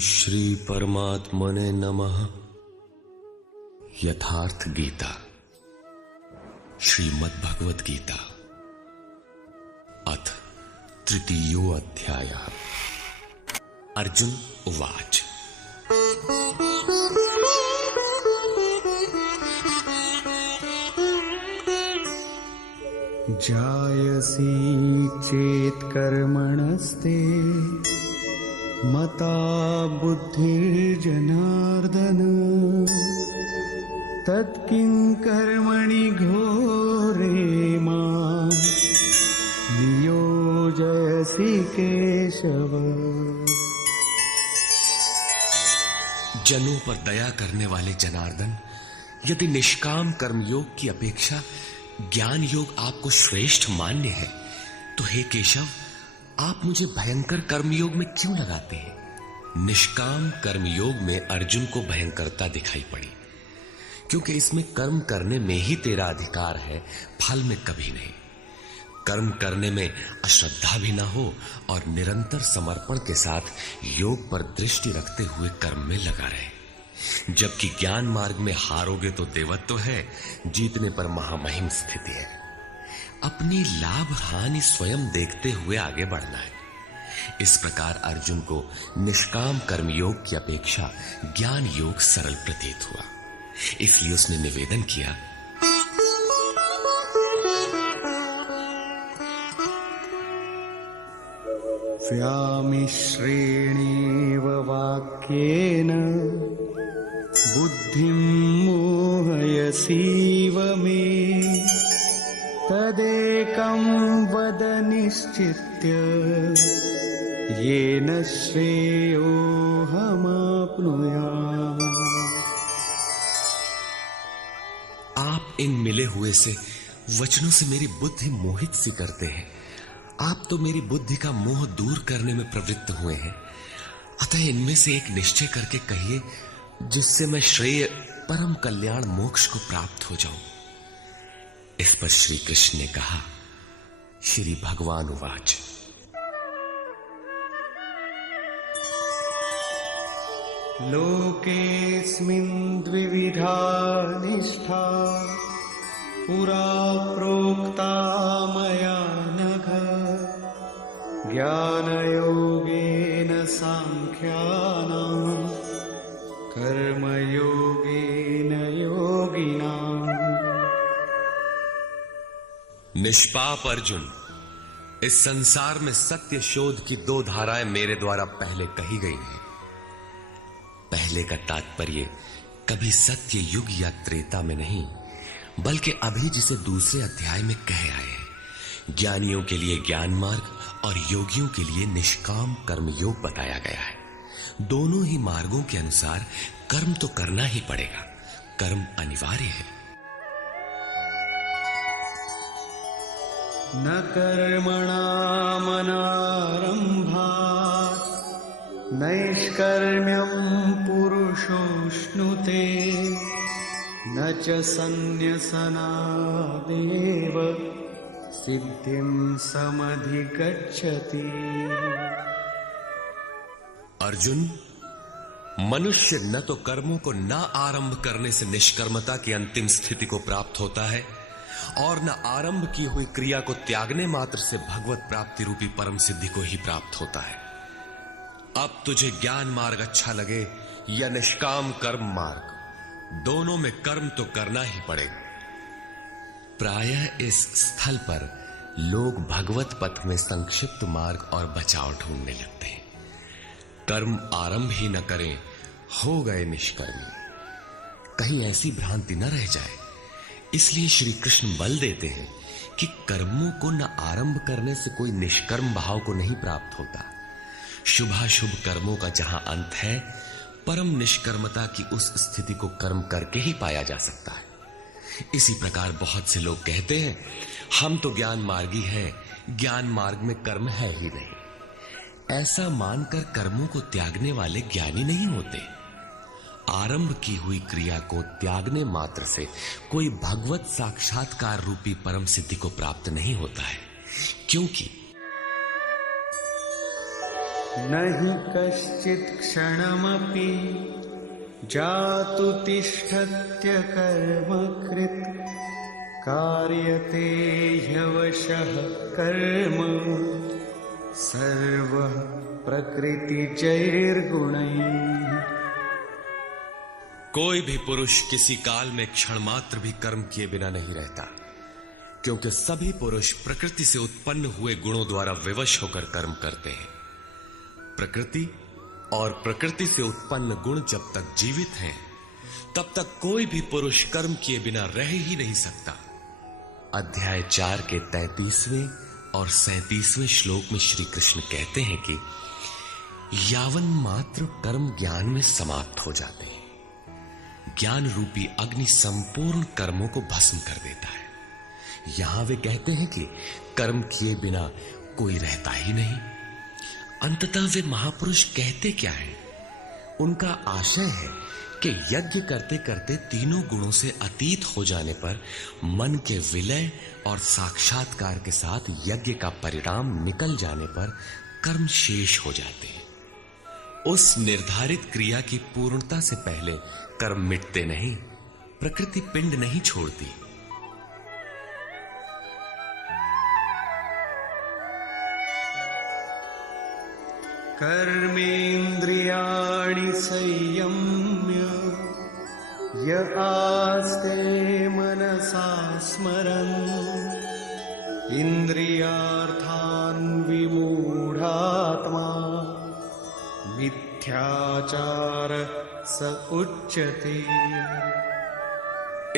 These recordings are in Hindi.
श्री परमात्मने नमः। यथार्थ गीता, श्रीमद् भगवद गीता, अथ तृतीयो अध्यायः। अर्जुन उवाच। जायसी चेत् कर्मणस्ते मता बुद्धिर्जनार्दन तत्किं कर्मणि घोरे मां नियोजयसि केशव। जनों पर दया करने वाले जनार्दन, यदि निष्काम कर्मयोग की अपेक्षा ज्ञान योग आपको श्रेष्ठ मान्य है, तो हे केशव, आप मुझे भयंकर कर्मयोग में क्यों लगाते हैं? निष्काम कर्मयोग में अर्जुन को भयंकरता दिखाई पड़ी, क्योंकि इसमें कर्म करने में ही तेरा अधिकार है, फल में कभी नहीं। कर्म करने में अश्रद्धा भी ना हो और निरंतर समर्पण के साथ योग पर दृष्टि रखते हुए कर्म में लगा रहे। जबकि ज्ञान मार्ग में हारोगे तो देवत्व है, जीतने पर महामहिम स्थिति है। अपनी लाभ हानि स्वयं देखते हुए आगे बढ़ना है। इस प्रकार अर्जुन को निष्काम कर्मयोग की अपेक्षा ज्ञान योग सरल प्रतीत हुआ, इसलिए उसने निवेदन किया, व्यामिश्रेणेव वाक्येन बुद्धिं मोहयसीव मे तदेकं वद निश्चित्य येन श्रेयोऽहमाप्नुयाम्। आप इन मिले हुए से वचनों से मेरी बुद्धि मोहित सी करते हैं। आप तो मेरी बुद्धि का मोह दूर करने में प्रवृत्त हुए हैं, अतः इनमें से एक निश्चय करके कहिए जिससे मैं श्रेय परम कल्याण मोक्ष को प्राप्त हो जाऊं। इस पर श्री कृष्ण ने कहा, श्री भगवान उवाच। लोकेऽस्मिन् द्विविधा निष्ठा पुरा प्रोक्ता मया नघ ज्ञानयोगेन सांख्यानां कर्मयोगेन योगिनाम्। निष्पाप अर्जुन, इस संसार में सत्य शोध की दो धाराएं मेरे द्वारा पहले कही गई हैं। पहले का तात्पर्य कभी सत्य युग या त्रेता में नहीं, बल्कि अभी जिसे दूसरे अध्याय में कहे आए हैं। ज्ञानियों के लिए ज्ञान मार्ग और योगियों के लिए निष्काम कर्मयोग बताया गया है। दोनों ही मार्गों के अनुसार कर्म तो करना ही पड़ेगा, कर्म अनिवार्य है। न कर्मणामनारम्भात् नैष्कर्म्यं पुरुषोऽश्नुते न च सन्न्यसनादेव सिद्धिं समधिगच्छति। अर्जुन, मनुष्य न तो कर्मों को न आरंभ करने से निष्कर्मता की अंतिम स्थिति को प्राप्त होता है और न आरंभ की हुई क्रिया को त्यागने मात्र से भगवत प्राप्ति रूपी परम सिद्धि को ही प्राप्त होता है। अब तुझे ज्ञान मार्ग अच्छा लगे या निष्काम कर्म मार्ग, दोनों में कर्म तो करना ही पड़ेगा। प्रायः इस स्थल पर लोग भगवत पथ में संक्षिप्त मार्ग और बचाव ढूंढने लगते हैं। कर्म आरंभ ही न करें, हो गए निष्कर्मी। कहीं ऐसी भ्रांति न रह जाए, इसलिए श्री कृष्ण बल देते हैं कि कर्मों को न आरंभ करने से कोई निष्कर्म भाव को नहीं प्राप्त होता। शुभाशुभ कर्मों का जहां अंत है, परम निष्कर्मता की उस स्थिति को कर्म करके ही पाया जा सकता है। इसी प्रकार बहुत से लोग कहते हैं, हम तो ज्ञान मार्गी हैं, ज्ञान मार्ग में कर्म है ही नहीं। ऐसा मानकर कर्मों को त्यागने वाले ज्ञानी नहीं होते। आरंभ की हुई क्रिया को त्यागने मात्र से कोई भगवत साक्षात्कार रूपी परम सिद्धि को प्राप्त नहीं होता है, क्योंकि न हि कश्चित् क्षणमपि जातु तिष्ठत्य कर्मकृत् कार्यते ह्यवशः कर्म सर्वः प्रकृतिजैर्गुणैः। कोई भी पुरुष किसी काल में क्षण मात्र भी कर्म किए बिना नहीं रहता, क्योंकि सभी पुरुष प्रकृति से उत्पन्न हुए गुणों द्वारा विवश होकर कर्म करते हैं। प्रकृति और प्रकृति से उत्पन्न गुण जब तक जीवित हैं, तब तक कोई भी पुरुष कर्म किए बिना रह ही नहीं सकता। अध्याय 4 के 33वें और 37वें श्लोक में श्री कृष्ण कहते हैं कि यावन मात्र कर्म ज्ञान में समाप्त हो जाते हैं, ज्ञान रूपी अग्नि संपूर्ण कर्मों को भस्म कर देता है। यहां वे कहते हैं कि कर्म किए बिना कोई रहता ही नहीं। अंततः वे महापुरुष कहते क्या हैं? उनका आशय है कि यज्ञ करते करते तीनों गुणों से अतीत हो जाने पर मन के विलय और साक्षात्कार के साथ यज्ञ का परिणाम निकल जाने पर कर्म शेष हो जाते हैं। उस निर्धारित क्रिया की पूर्णता से पहले कर्म मिटते नहीं, प्रकृति पिंड नहीं छोड़ती। कर्मेन्द्रियाणि संयम्य य आस्ते मनसा स्मरन् इन्द्रियार्थान् विमूढात्मा मिथ्याचार स उच्यते।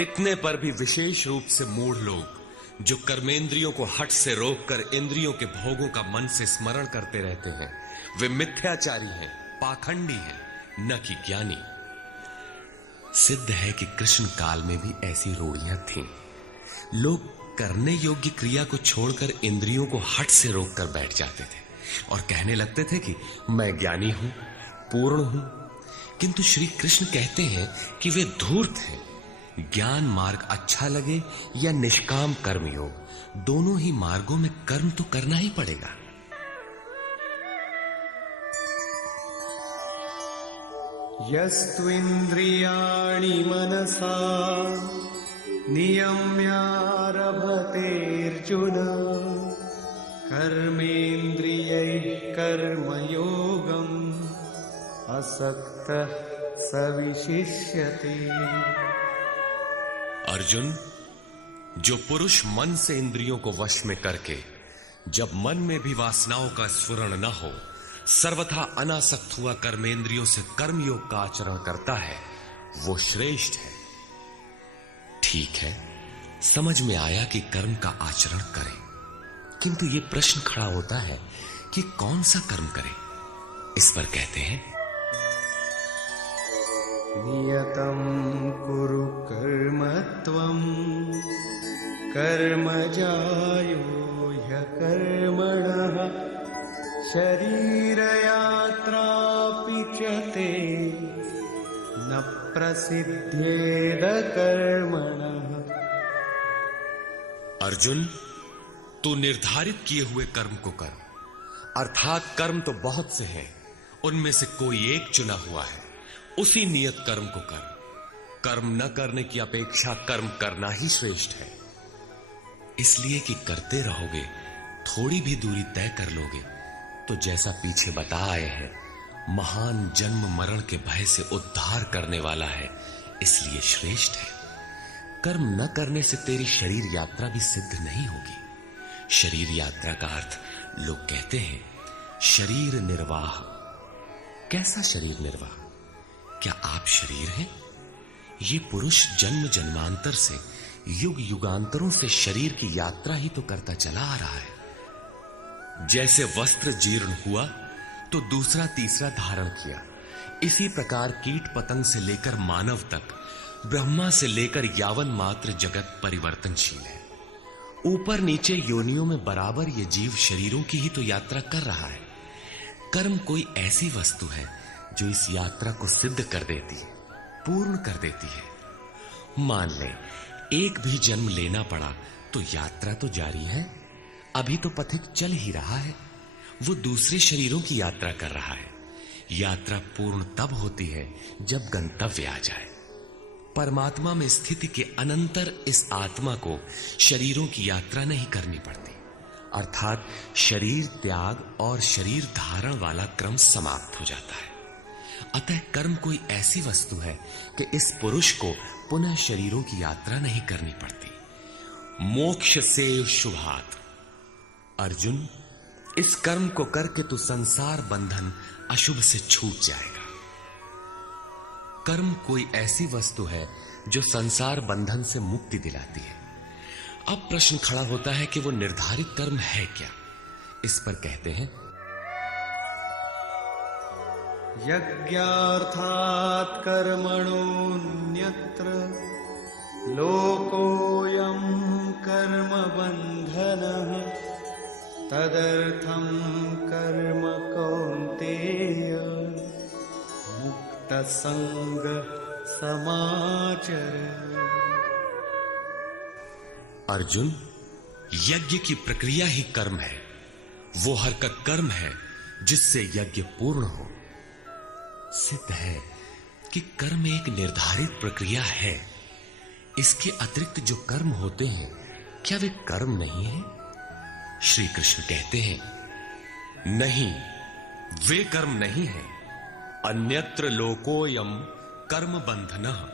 इतने पर भी विशेष रूप से मूढ़ लोग जो कर्मेंद्रियों को हठ से रोककर इंद्रियों के भोगों का मन से स्मरण करते रहते हैं, वे मिथ्याचारी हैं, पाखंडी हैं, न कि ज्ञानी। सिद्ध है कि कृष्ण काल में भी ऐसी रूढ़ियां थीं। लोग करने योग्य क्रिया को छोड़कर इंद्रियों को हठ से रोककर बैठ जाते थे और कहने लगते थे कि मैं ज्ञानी हूं, पूर्ण हूं। किंतु श्री कृष्ण कहते हैं कि वे धूर्त हैं। ज्ञान मार्ग अच्छा लगे या निष्काम कर्मयोग, दोनों ही मार्गों में कर्म तो करना ही पड़ेगा। यस्त्विन्द्रियाणि मनसा नियम्यारभतेऽर्जुन कर्मेन्द्रियैः कर्मयोगम् असक्तः स विशिष्यते। अर्जुन, जो पुरुष मन से इंद्रियों को वश में करके जब मन में भी वासनाओं का स्फुरण न हो, सर्वथा अनासक्त हुआ कर्मेंद्रियों से कर्मयोग का आचरण करता है, वो श्रेष्ठ है। ठीक है, समझ में आया कि कर्म का आचरण करें, किंतु ये प्रश्न खड़ा होता है कि कौन सा कर्म करें। इस पर कहते हैं नियतं कुरु कर्म त्वं कर्मजायो ह्यकर्मणः शरीरयात्रापि च ते न प्रसिद्ध्येद कर्मणः। अर्जुन, तू निर्धारित किए हुए कर्म को कर, अर्थात कर्म तो बहुत से हैं, उनमें से कोई एक चुना हुआ है, उसी नियत कर्म को कर। कर्म न करने की अपेक्षा कर्म करना ही श्रेष्ठ है, इसलिए कि करते रहोगे, थोड़ी भी दूरी तय कर लोगे तो जैसा पीछे बता आए हैं, महान जन्म मरण के भय से उद्धार करने वाला है, इसलिए श्रेष्ठ है। कर्म न करने से तेरी शरीर यात्रा भी सिद्ध नहीं होगी। शरीर यात्रा का अर्थ लोग कहते हैं शरीर निर्वाह। कैसा शरीर निर्वाह? क्या आप शरीर हैं? ये पुरुष जन्म जन्मांतर से, युग युगांतरों से शरीर की यात्रा ही तो करता चला आ रहा है। जैसे वस्त्र जीर्ण हुआ तो दूसरा तीसरा धारण किया, इसी प्रकार कीट पतंग से लेकर मानव तक, ब्रह्मा से लेकर यावन मात्र जगत परिवर्तनशील है। ऊपर नीचे योनियों में बराबर ये जीव शरीरों की ही तो यात्रा कर रहा है। कर्म कोई ऐसी वस्तु है जो इस यात्रा को सिद्ध कर देती है, पूर्ण कर देती है। मान ले एक भी जन्म लेना पड़ा तो यात्रा तो जारी है, अभी तो पथिक चल ही रहा है। वो दूसरे शरीरों की यात्रा कर रहा है। यात्रा पूर्ण तब होती है जब गंतव्य आ जाए। परमात्मा में स्थिति के अनंतर इस आत्मा को शरीरों की यात्रा नहीं करनी पड़ती, अर्थात शरीर त्याग और शरीर धारण वाला क्रम समाप्त हो जाता है। अतः कर्म कोई ऐसी वस्तु है कि इस पुरुष को पुनः शरीरों की यात्रा नहीं करनी पड़ती। मोक्ष से शुभात। अर्जुन, इस कर्म को करके तू संसार बंधन अशुभ से छूट जाएगा। कर्म कोई ऐसी वस्तु है जो संसार बंधन से मुक्ति दिलाती है। अब प्रश्न खड़ा होता है कि वो निर्धारित कर्म है क्या। इस पर कहते हैं, यज्ञार्थात् कर्मणोऽन्यत्र लोकोऽयं कर्म बन्धनः तदर्थं कर्म कौन्तेय मुक्तसंग समाचर। अर्जुन, यज्ञ की प्रक्रिया ही कर्म है। वो हरकत कर्म है जिससे यज्ञ पूर्ण हो। सिद्ध है कि कर्म एक निर्धारित प्रक्रिया है। इसके अतिरिक्त जो कर्म होते हैं, क्या वे कर्म नहीं है? श्री कृष्ण कहते हैं, नहीं, वे कर्म नहीं है। अन्यत्र लोकोयम कर्म बंधनः।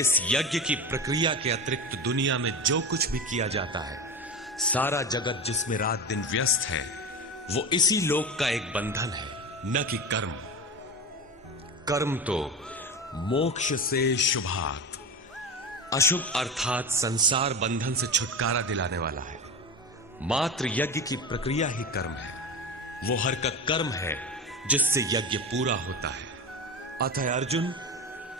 इस यज्ञ की प्रक्रिया के अतिरिक्त दुनिया में जो कुछ भी किया जाता है, सारा जगत जिसमें रात दिन व्यस्त है, वो इसी लोक का एक बंधन है, न कि कर्म। कर्म तो मोक्ष से शुभात, अशुभ अर्थात संसार बंधन से छुटकारा दिलाने वाला है। मात्र यज्ञ की प्रक्रिया ही कर्म है। वो हरकत कर्म है जिससे यज्ञ पूरा होता है। अतः अर्जुन,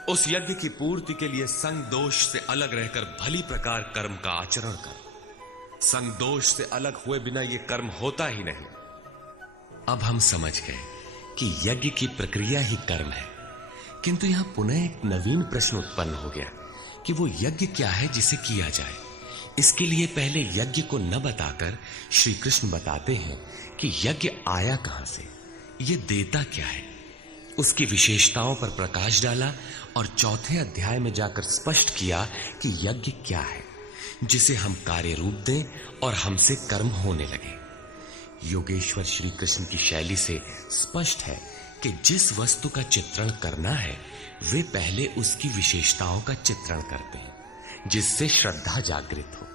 उस यज्ञ की पूर्ति के लिए संग दोष से अलग रहकर भली प्रकार कर्म का आचरण कर। संग दोष से अलग हुए बिना यह कर्म होता ही नहीं। अब हम समझ गए कि यज्ञ की प्रक्रिया ही कर्म है, किंतु यहां पुनः एक नवीन प्रश्न उत्पन्न हो गया कि वो यज्ञ क्या है जिसे किया जाए। इसके लिए पहले यज्ञ को न बताकर श्री कृष्ण बताते हैं कि यज्ञ आया कहां से, ये देता क्या है। उसकी विशेषताओं पर प्रकाश डाला और चौथे अध्याय में जाकर स्पष्ट किया कि यज्ञ क्या है जिसे हम कार्य रूप दें और हमसे कर्म होने लगे। योगेश्वर श्री कृष्ण की शैली से स्पष्ट है कि जिस वस्तु का चित्रण करना है, वे पहले उसकी विशेषताओं का चित्रण करते हैं जिससे श्रद्धा जागृत हो।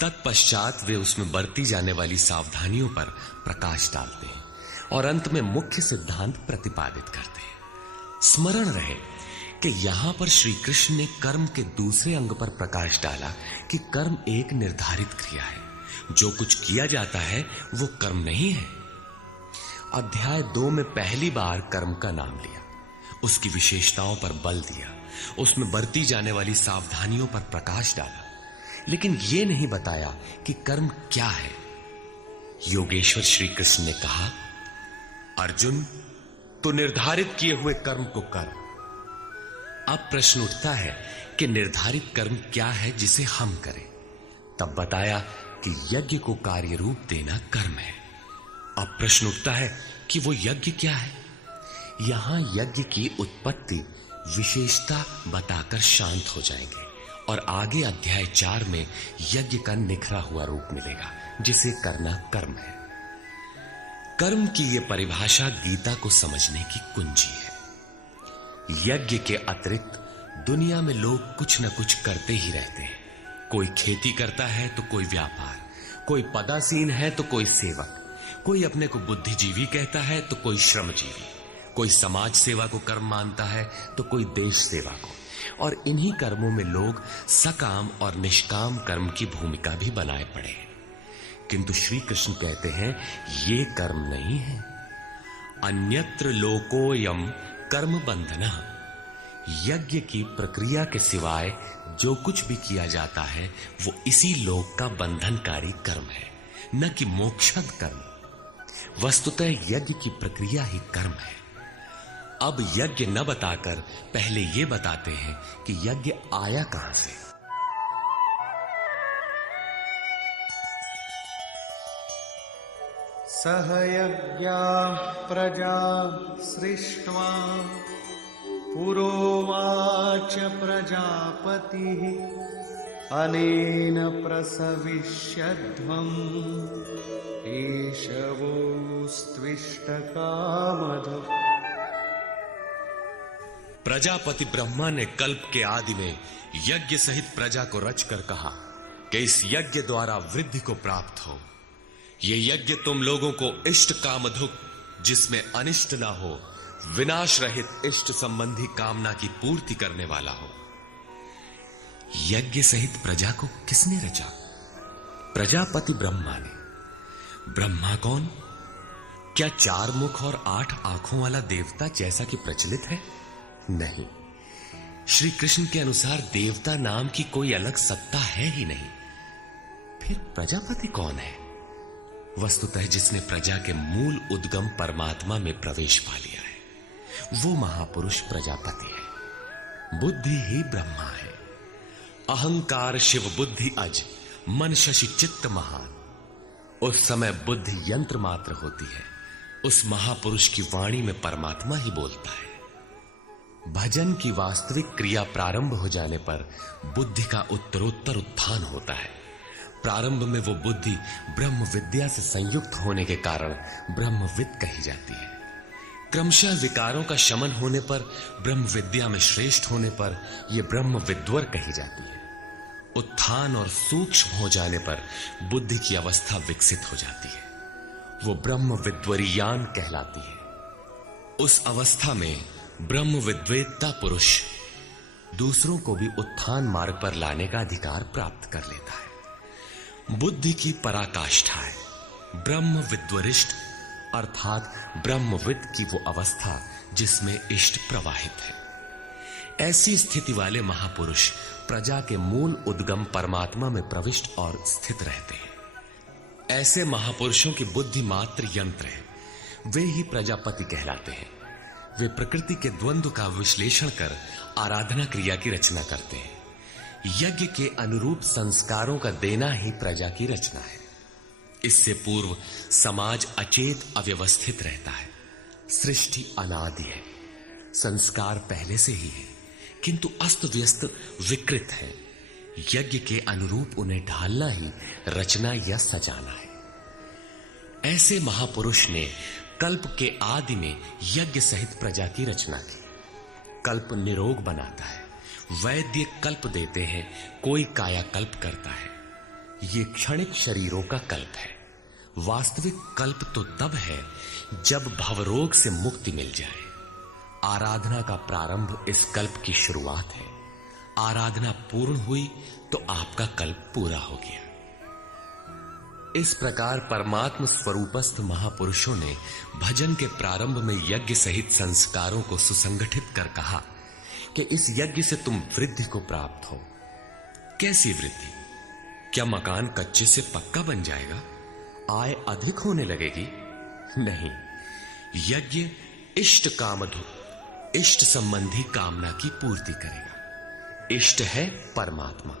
तत्पश्चात वे उसमें बरती जाने वाली सावधानियों पर प्रकाश डालते हैं और अंत में मुख्य सिद्धांत प्रतिपादित करते हैं। स्मरण रहे कि यहां पर श्री कृष्ण ने कर्म के दूसरे अंग पर प्रकाश डाला कि कर्म एक निर्धारित क्रिया है। जो कुछ किया जाता है वो कर्म नहीं है। अध्याय 2 में पहली बार कर्म का नाम लिया, उसकी विशेषताओं पर बल दिया, उसमें बरती जाने वाली सावधानियों पर प्रकाश डाला, लेकिन यह नहीं बताया कि कर्म क्या है। योगेश्वर श्री कृष्ण ने कहा, अर्जुन, तो निर्धारित किए हुए कर्म को कर। अब प्रश्न उठता है कि निर्धारित कर्म क्या है जिसे हम करें। तब बताया कि यज्ञ को कार्य रूप देना कर्म है। अब प्रश्न उठता है कि वो यज्ञ क्या है। यहां यज्ञ की उत्पत्ति विशेषता बताकर शांत हो जाएंगे और आगे अध्याय 4 में यज्ञ का निखरा हुआ रूप मिलेगा जिसे करना कर्म है। कर्म की यह परिभाषा गीता को समझने की कुंजी है। यज्ञ के अतिरिक्त दुनिया में लोग कुछ न कुछ करते ही रहते हैं। कोई खेती करता है तो कोई व्यापार, कोई पदासीन है तो कोई सेवक, कोई अपने को बुद्धिजीवी कहता है तो कोई श्रमजीवी, कोई समाज सेवा को कर्म मानता है तो कोई देश सेवा को। और इन्हीं कर्मों में लोग सकाम और निष्काम कर्म की भूमिका भी बनाए पड़े हैं। किंतु श्री कृष्ण कहते हैं ये कर्म नहीं है। अन्यत्र लोकोयम कर्म बंधनः। यज्ञ की प्रक्रिया के सिवाय जो कुछ भी किया जाता है वो इसी लोक का बंधनकारी कर्म है, न कि मोक्षद कर्म। वस्तुतः यज्ञ की प्रक्रिया ही कर्म है। अब यज्ञ न बताकर पहले ये बताते हैं कि यज्ञ आया कहां से। सह यज्ञाः प्रजा सृष्ट्वा पुरोवाच प्रजापतिः अनेन प्रसविष्यध्वम् एषवोस्त्विष्टकामधुक्। प्रजापति ब्रह्मा ने कल्प के आदि में यज्ञ सहित प्रजा को रचकर कहा कि इस यज्ञ द्वारा वृद्धि को प्राप्त हो। ये यज्ञ तुम लोगों को इष्ट कामधुक, जिसमें अनिष्ट ना हो, विनाश रहित इष्ट संबंधी कामना की पूर्ति करने वाला हो। यज्ञ सहित प्रजा को किसने रचा? प्रजापति ब्रह्मा ने। ब्रह्मा कौन? क्या 4 मुख और 8 आंखों वाला देवता जैसा कि प्रचलित है? नहीं। श्री कृष्ण के अनुसार देवता नाम की कोई अलग सत्ता है ही नहीं। फिर प्रजापति कौन है? वस्तुतः जिसने प्रजा के मूल उद्गम परमात्मा में प्रवेश पा लिया है, वो महापुरुष प्रजापति है। बुद्धि ही ब्रह्मा है। अहंकार शिव बुद्धि अज, मन शशि चित्त महान। उस समय बुद्धि यंत्र मात्र होती है। उस महापुरुष की वाणी में परमात्मा ही बोलता है। भजन की वास्तविक क्रिया प्रारंभ हो जाने पर बुद्धि का उत्तरोत्तर उत्थान होता है। प्रारंभ में वो बुद्धि ब्रह्म विद्या से संयुक्त होने के कारण ब्रह्मविद कही जाती है। क्रमशः विकारों का शमन होने पर, ब्रह्म विद्या में श्रेष्ठ होने पर यह ब्रह्म विद्वर कही जाती है। उत्थान और सूक्ष्म हो जाने पर बुद्धि की अवस्था विकसित हो जाती है। वो ब्रह्म विद्वरीयान कहलाती है। उस अवस्था में ब्रह्म विद्वेत्ता पुरुष दूसरों को भी उत्थान मार्ग पर लाने का अधिकार प्राप्त कर लेता है। बुद्धि की पराकाष्ठा है ब्रह्म विद्वरिष्ठ, अर्थात ब्रह्मविद की वो अवस्था जिसमें इष्ट प्रवाहित है। ऐसी स्थिति वाले महापुरुष प्रजा के मूल उद्गम परमात्मा में प्रविष्ट और स्थित रहते हैं। ऐसे महापुरुषों की बुद्धि मात्र यंत्र है। वे ही प्रजापति कहलाते हैं। वे प्रकृति के द्वंद्व का विश्लेषण कर आराधना क्रिया की रचना करते हैं। यज्ञ के अनुरूप संस्कारों का देना ही प्रजा की रचना है। इससे पूर्व समाज अचेत अव्यवस्थित रहता है। सृष्टि अनादि है। संस्कार पहले से ही है, किंतु अस्त व्यस्त विकृत है। यज्ञ के अनुरूप उन्हें ढालना ही रचना या सजाना है। ऐसे महापुरुष ने कल्प के आदि में यज्ञ सहित प्रजा की रचना की। कल्प निरोग बनाता है। वैद्य कल्प देते हैं, कोई कायाकल्प करता है। ये क्षणिक शरीरों का कल्प है। वास्तविक कल्प तो तब है जब भवरोग से मुक्ति मिल जाए। आराधना का प्रारंभ इस कल्प की शुरुआत है। आराधना पूर्ण हुई तो आपका कल्प पूरा हो गया। इस प्रकार परमात्म स्वरूपस्थ महापुरुषों ने भजन के प्रारंभ में यज्ञ सहित संस्कारों को सुसंगठित कर कहा कि इस यज्ञ से तुम वृद्धि को प्राप्त हो। कैसी वृद्धि? क्या मकान कच्चे से पक्का बन जाएगा? आय अधिक होने लगेगी? नहीं। यज्ञ इष्ट कामधुक, इष्ट संबंधी कामना की पूर्ति करेगा। इष्ट है परमात्मा।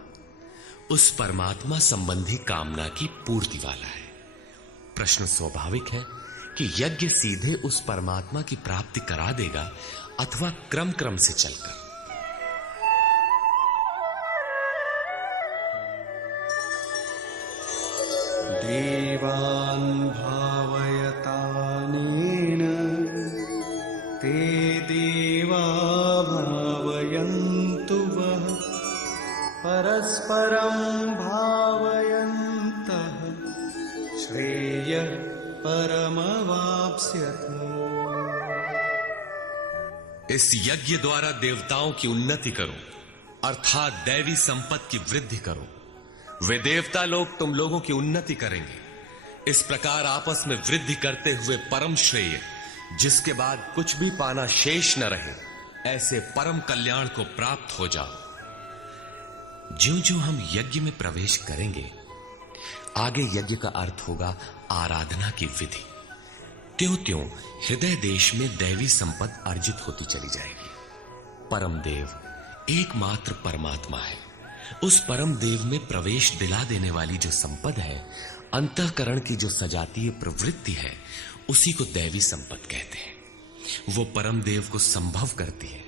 उस परमात्मा संबंधी कामना की पूर्ति वाला है। प्रश्न स्वाभाविक है कि यज्ञ सीधे उस परमात्मा की प्राप्ति करा देगा अथवा क्रम क्रम से चलकर। देवान् भावयतानेन ते देवा भावयन्तु वः परस्परं भावयन्तः श्रेयः परमवाप्स्यथ। इस यज्ञ द्वारा देवताओं की उन्नति करो, अर्थात दैवी संपत्ति की वृद्धि करो। वे देवता लोग तुम लोगों की उन्नति करेंगे। इस प्रकार आपस में वृद्धि करते हुए परम श्रेय, जिसके बाद कुछ भी पाना शेष न रहे, ऐसे परम कल्याण को प्राप्त हो जाओ। ज्यों-ज्यों हम यज्ञ में प्रवेश करेंगे, आगे यज्ञ का अर्थ होगा आराधना की विधि। त्यों-त्यों हृदय देश में दैवी संपद अर्जित होती चली जाएगी। परम देव एकमात्र परमात्मा है। उस परम देव में प्रवेश दिला देने वाली जो संपद है, अंतःकरण की जो सजातीय प्रवृत्ति है उसी को दैवी संपत्ति कहते हैं। वो परम देव को संभव करती है,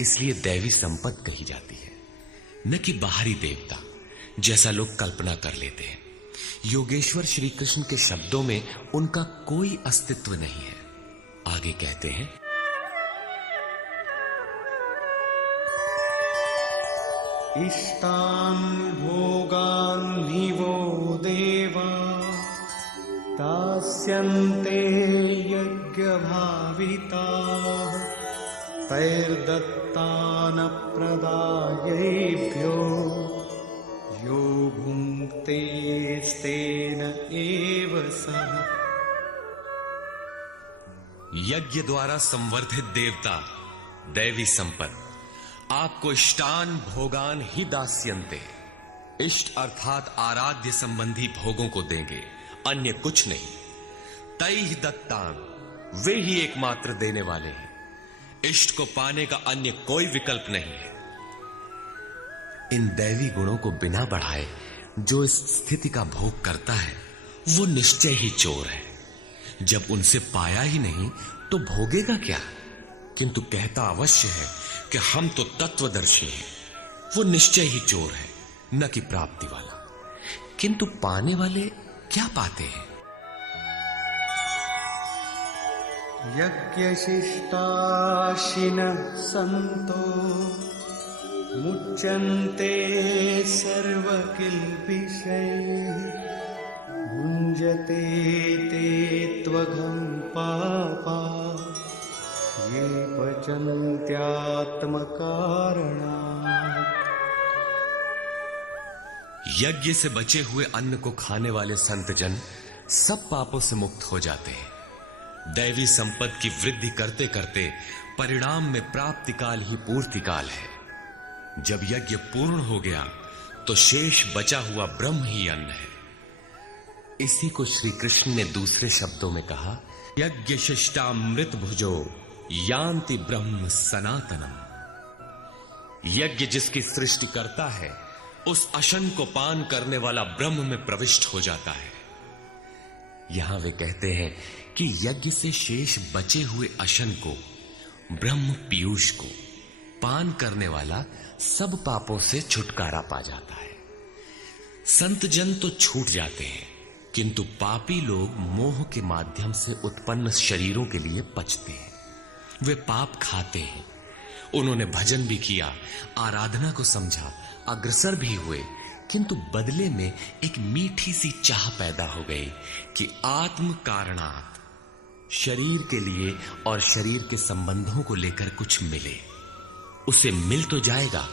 इसलिए दैवी संपत्ति कही जाती है, न कि बाहरी देवता जैसा लोग कल्पना कर लेते हैं। योगेश्वर श्री कृष्ण के शब्दों में उनका कोई अस्तित्व नहीं है। आगे कहते हैं, इष्टान् भोगान् हि वो देवा दास्यन्ते यज्ञभाविताः तैर्दत्तान् प्रदायैभ्यो यो भुङ्क्ते स्तेन एव सः। यज्ञ द्वारा संवर्धित देवता दैवी संपत्ति आपको इष्टान भोगान ही दास्यन्ते, इष्ट अर्थात आराध्य संबंधी भोगों को देंगे, अन्य कुछ नहीं। तैः दत्तान, वे ही एकमात्र देने वाले हैं। इष्ट को पाने का अन्य कोई विकल्प नहीं है। इन दैवी गुणों को बिना बढ़ाए जो इस स्थिति का भोग करता है वो निश्चय ही चोर है। जब उनसे पाया ही नहीं तो भोगेगा क्या? किंतु कहता अवश्य है कि हम तो तत्वदर्शी हैं। वो निश्चय ही चोर है, न कि प्राप्ति वाला। किंतु पाने वाले क्या पाते हैं? यज्ञशिष्टाशिनः सन्तो मुच्यन्ते सर्वकिल्बिषैः भुञ्जते ते त्वघं पापा ये पचन्त्यात्मकारणात्। यज्ञ से बचे हुए अन्न को खाने वाले संतजन सब पापों से मुक्त हो जाते हैं। दैवी संपत्ति की वृद्धि करते करते परिणाम में प्राप्ति काल ही पूर्ति काल है। जब यज्ञ पूर्ण हो गया तो शेष बचा हुआ ब्रह्म ही अन्न है। इसी को श्री कृष्ण ने दूसरे शब्दों में कहा, यज्ञ शिष्टामृत भुजो यान्ति ब्रह्म सनातनम। यज्ञ जिसकी सृष्टि करता है उस अशन को पान करने वाला ब्रह्म में प्रविष्ट हो जाता है। यहां वे कहते हैं कि यज्ञ से शेष बचे हुए अशन को, ब्रह्म पीयूष को पान करने वाला सब पापों से छुटकारा पा जाता है। संत जन तो छूट जाते हैं, किंतु पापी लोग मोह के माध्यम से उत्पन्न शरीरों के लिए पचते हैं। वे पाप खाते हैं। उन्होंने भजन भी किया, आराधना को समझा, अग्रसर भी हुए, किंतु बदले में एक मीठी सी चाह पैदा हो गई कि आत्म कारणात् शरीर के लिए और शरीर के संबंधों को लेकर कुछ मिले। उसे मिल तो जाएगा,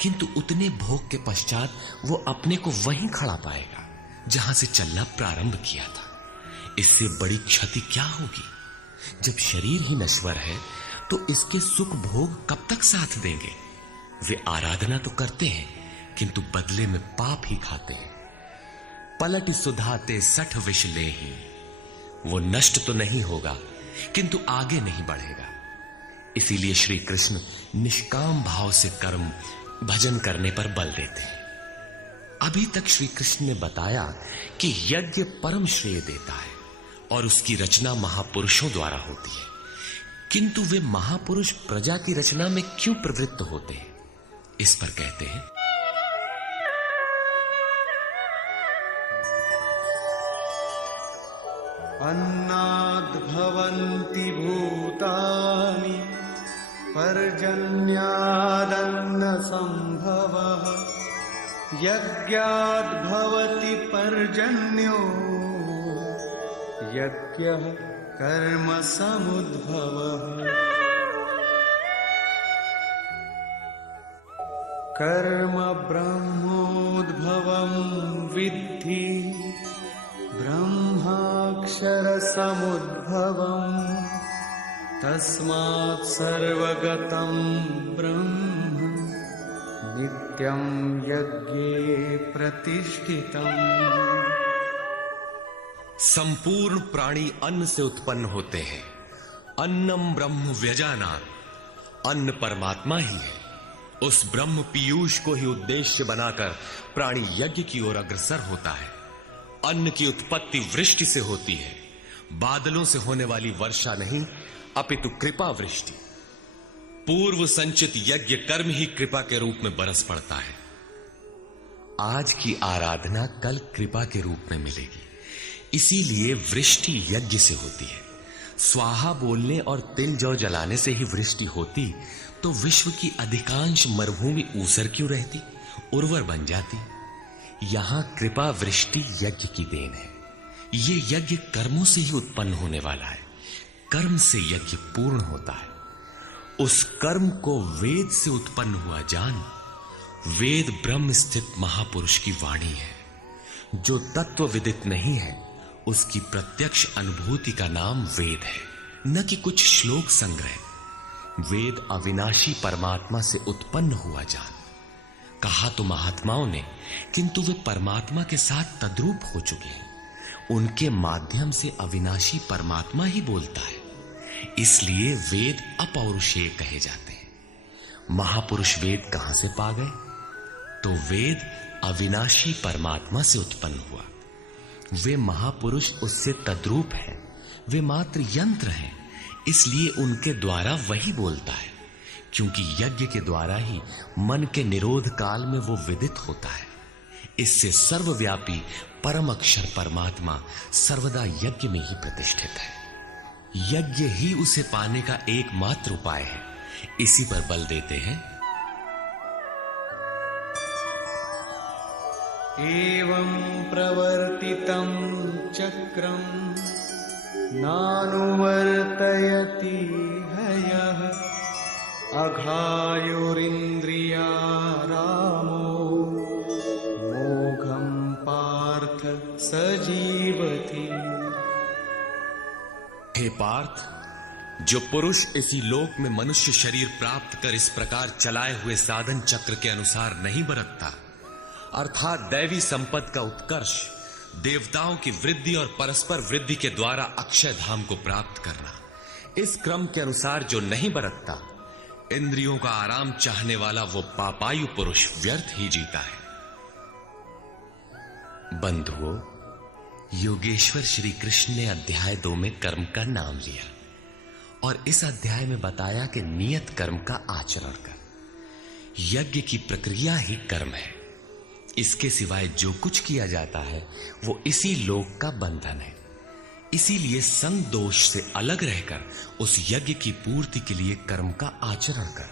किंतु उतने भोग के पश्चात वो अपने को वहीं खड़ा पाएगा जहां से चलना प्रारंभ किया था। इससे बड़ी क्षति क्या होगी? जब शरीर ही नश्वर है तो इसके सुख भोग कब तक साथ देंगे? वे आराधना तो करते हैं, किंतु बदले में पाप ही खाते हैं। पलट सुधाते सठ विष लेहि, वो नष्ट तो नहीं होगा, किंतु आगे नहीं बढ़ेगा। इसीलिए श्री कृष्ण निष्काम भाव से कर्म भजन करने पर बल देते हैं। अभी तक श्री कृष्ण ने बताया कि यज्ञ परम श्रेय देता है और उसकी रचना महापुरुषों द्वारा होती है, किंतु वे महापुरुष प्रजा की रचना में क्यों प्रवृत्त होते हैं? इस पर कहते हैं, अन्नाद्भवन्ति भूतानि पर्जन्यादन्न संभवः यज्ञाद्भवति पर्जन्यो यज्ञः कर्म समुद्भवः। कर्म ब्रह्मोद्भवं विद्धि ब्रह्माक्षर समुद्भवम् तस्मात् सर्वगतं ब्रह्म नित्यं यज्ञे प्रतिष्ठितम्। संपूर्ण प्राणी अन्न से उत्पन्न होते हैं। अन्नम ब्रह्म व्यजानात्, अन्न परमात्मा ही है। उस ब्रह्म पीयूष को ही उद्देश्य बनाकर प्राणी यज्ञ की ओर अग्रसर होता है। अन्न की उत्पत्ति वृष्टि से होती है, बादलों से होने वाली वर्षा नहीं अपितु कृपा वृष्टि। पूर्व संचित यज्ञ कर्म ही कृपा के रूप में बरस पड़ता है। आज की आराधना कल कृपा के रूप में मिलेगी, इसीलिए वृष्टि यज्ञ से होती है। स्वाहा बोलने और तिल जौ जलाने से ही वृष्टि होती तो विश्व की अधिकांश मरुभूमि ऊसर क्यों रहती, उर्वर बन जाती। यहां कृपा वृष्टि यज्ञ की देन है। ये यज्ञ कर्मों से ही उत्पन्न होने वाला है। कर्म से यज्ञ पूर्ण होता है। उस कर्म को वेद से उत्पन्न हुआ जान। वेद ब्रह्म स्थित महापुरुष की वाणी है। जो तत्व विदित नहीं है उसकी प्रत्यक्ष अनुभूति का नाम वेद है, न कि कुछ श्लोक संग्रह। वेद अविनाशी परमात्मा से उत्पन्न हुआ जान। कहा तो महात्माओं ने, किंतु वे परमात्मा के साथ तद्रूप हो चुके हैं। उनके माध्यम से अविनाशी परमात्मा ही बोलता है, इसलिए वेद अपौरुषेय कहे जाते हैं। महापुरुष वेद कहां से पा गए? तो वेद अविनाशी परमात्मा से उत्पन्न हुआ। वे महापुरुष उससे तद्रूप हैं। वे मात्र यंत्र हैं, इसलिए उनके द्वारा वही बोलता है, क्योंकि यज्ञ के द्वारा ही मन के निरोध काल में वो विदित होता है। इससे सर्वव्यापी परम अक्षर परमात्मा सर्वदा यज्ञ में ही प्रतिष्ठित है। यज्ञ ही उसे पाने का एकमात्र उपाय है। इसी पर बल देते हैं। एवं प्रवर्तितं चक्रं नानुवर्तयति हयः अघायुरिन्द्रिया रामो मोघं पार्थ सजीवति। हे पार्थ, जो पुरुष इसी लोक में मनुष्य शरीर प्राप्त कर इस प्रकार चलाए हुए साधन चक्र के अनुसार नहीं बरतता, अर्थात दैवी संपद का उत्कर्ष, देवताओं की वृद्धि और परस्पर वृद्धि के द्वारा अक्षय धाम को प्राप्त करना, इस क्रम के अनुसार जो नहीं बरतता, इंद्रियों का आराम चाहने वाला वो पापायु पुरुष व्यर्थ ही जीता है। बंधुओं, योगेश्वर श्री कृष्ण ने अध्याय 2 में कर्म का नाम लिया और इस अध्याय में बताया कि नियत कर्म का आचरण कर। यज्ञ की प्रक्रिया ही कर्म है। इसके सिवाय जो कुछ किया जाता है वो इसी लोक का बंधन है। इसीलिए संग दोष से अलग रहकर उस यज्ञ की पूर्ति के लिए कर्म का आचरण कर।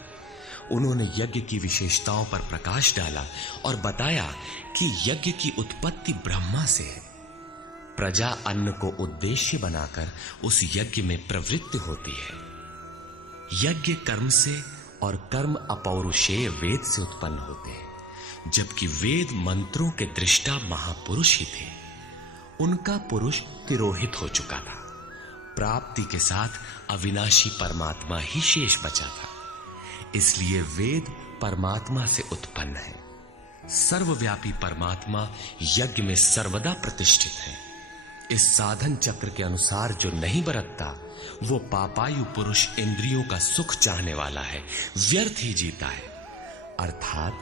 उन्होंने यज्ञ की विशेषताओं पर प्रकाश डाला और बताया कि यज्ञ की उत्पत्ति ब्रह्मा से है। प्रजा अन्न को उद्देश्य बनाकर उस यज्ञ में प्रवृत्त होती है। यज्ञ कर्म से और कर्म अपौरुषेय वेद से उत्पन्न होते हैं, जबकि वेद मंत्रों के दृष्टा महापुरुष ही थे। उनका पुरुष तिरोहित हो चुका था। प्राप्ति के साथ अविनाशी परमात्मा ही शेष बचा था। इसलिए वेद परमात्मा से उत्पन्न है। सर्वव्यापी परमात्मा यज्ञ में सर्वदा प्रतिष्ठित है। इस साधन चक्र के अनुसार जो नहीं बरतता वो पापायु पुरुष इंद्रियों का सुख चाहने वाला है, व्यर्थ ही जीता है। अर्थात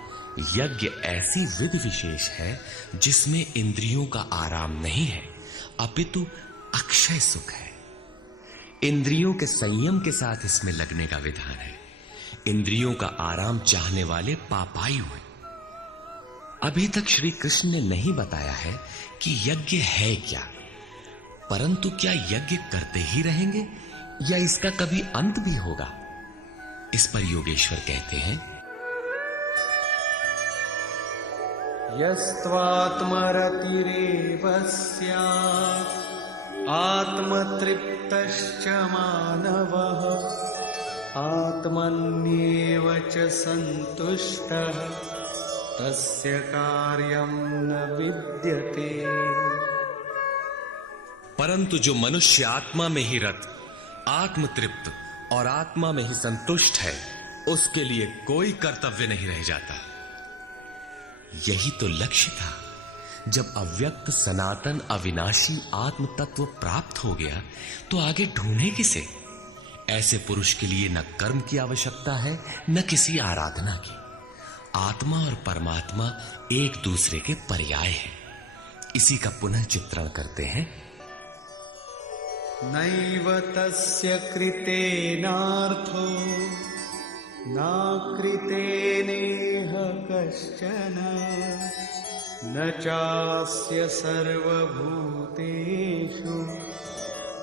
यज्ञ ऐसी विधि विशेष है जिसमें इंद्रियों का आराम नहीं है, अपितु अक्षय सुख है। इंद्रियों के संयम के साथ इसमें लगने का विधान है। इंद्रियों का आराम चाहने वाले पापायु हैं। अभी तक श्री कृष्ण ने नहीं बताया है कि यज्ञ है क्या, परंतु क्या यज्ञ करते ही रहेंगे या इसका कभी अंत भी होगा? इस पर योगेश्वर कहते हैं, यस्त्वात्मरतिरेव स्यात् आत्मतृप्तश्च मानवः आत्मन्येव च सन्तुष्टः तस्य कार्यं न विद्यते। परंतु जो मनुष्य आत्मा में ही रत, आत्मतृप्त और आत्मा में ही संतुष्ट है, उसके लिए कोई कर्तव्य नहीं रह जाता। यही तो लक्ष्य था। जब अव्यक्त सनातन अविनाशी आत्म तत्व प्राप्त हो गया तो आगे ढूंढे किसे? ऐसे पुरुष के लिए न कर्म की आवश्यकता है न किसी आराधना की। आत्मा और परमात्मा एक दूसरे के पर्याय हैं। इसी का पुनः चित्रण करते हैं। नैव तस्य कृतेनार्थो न कृतेनेह कश्चन न चास्य सर्वभूतेषु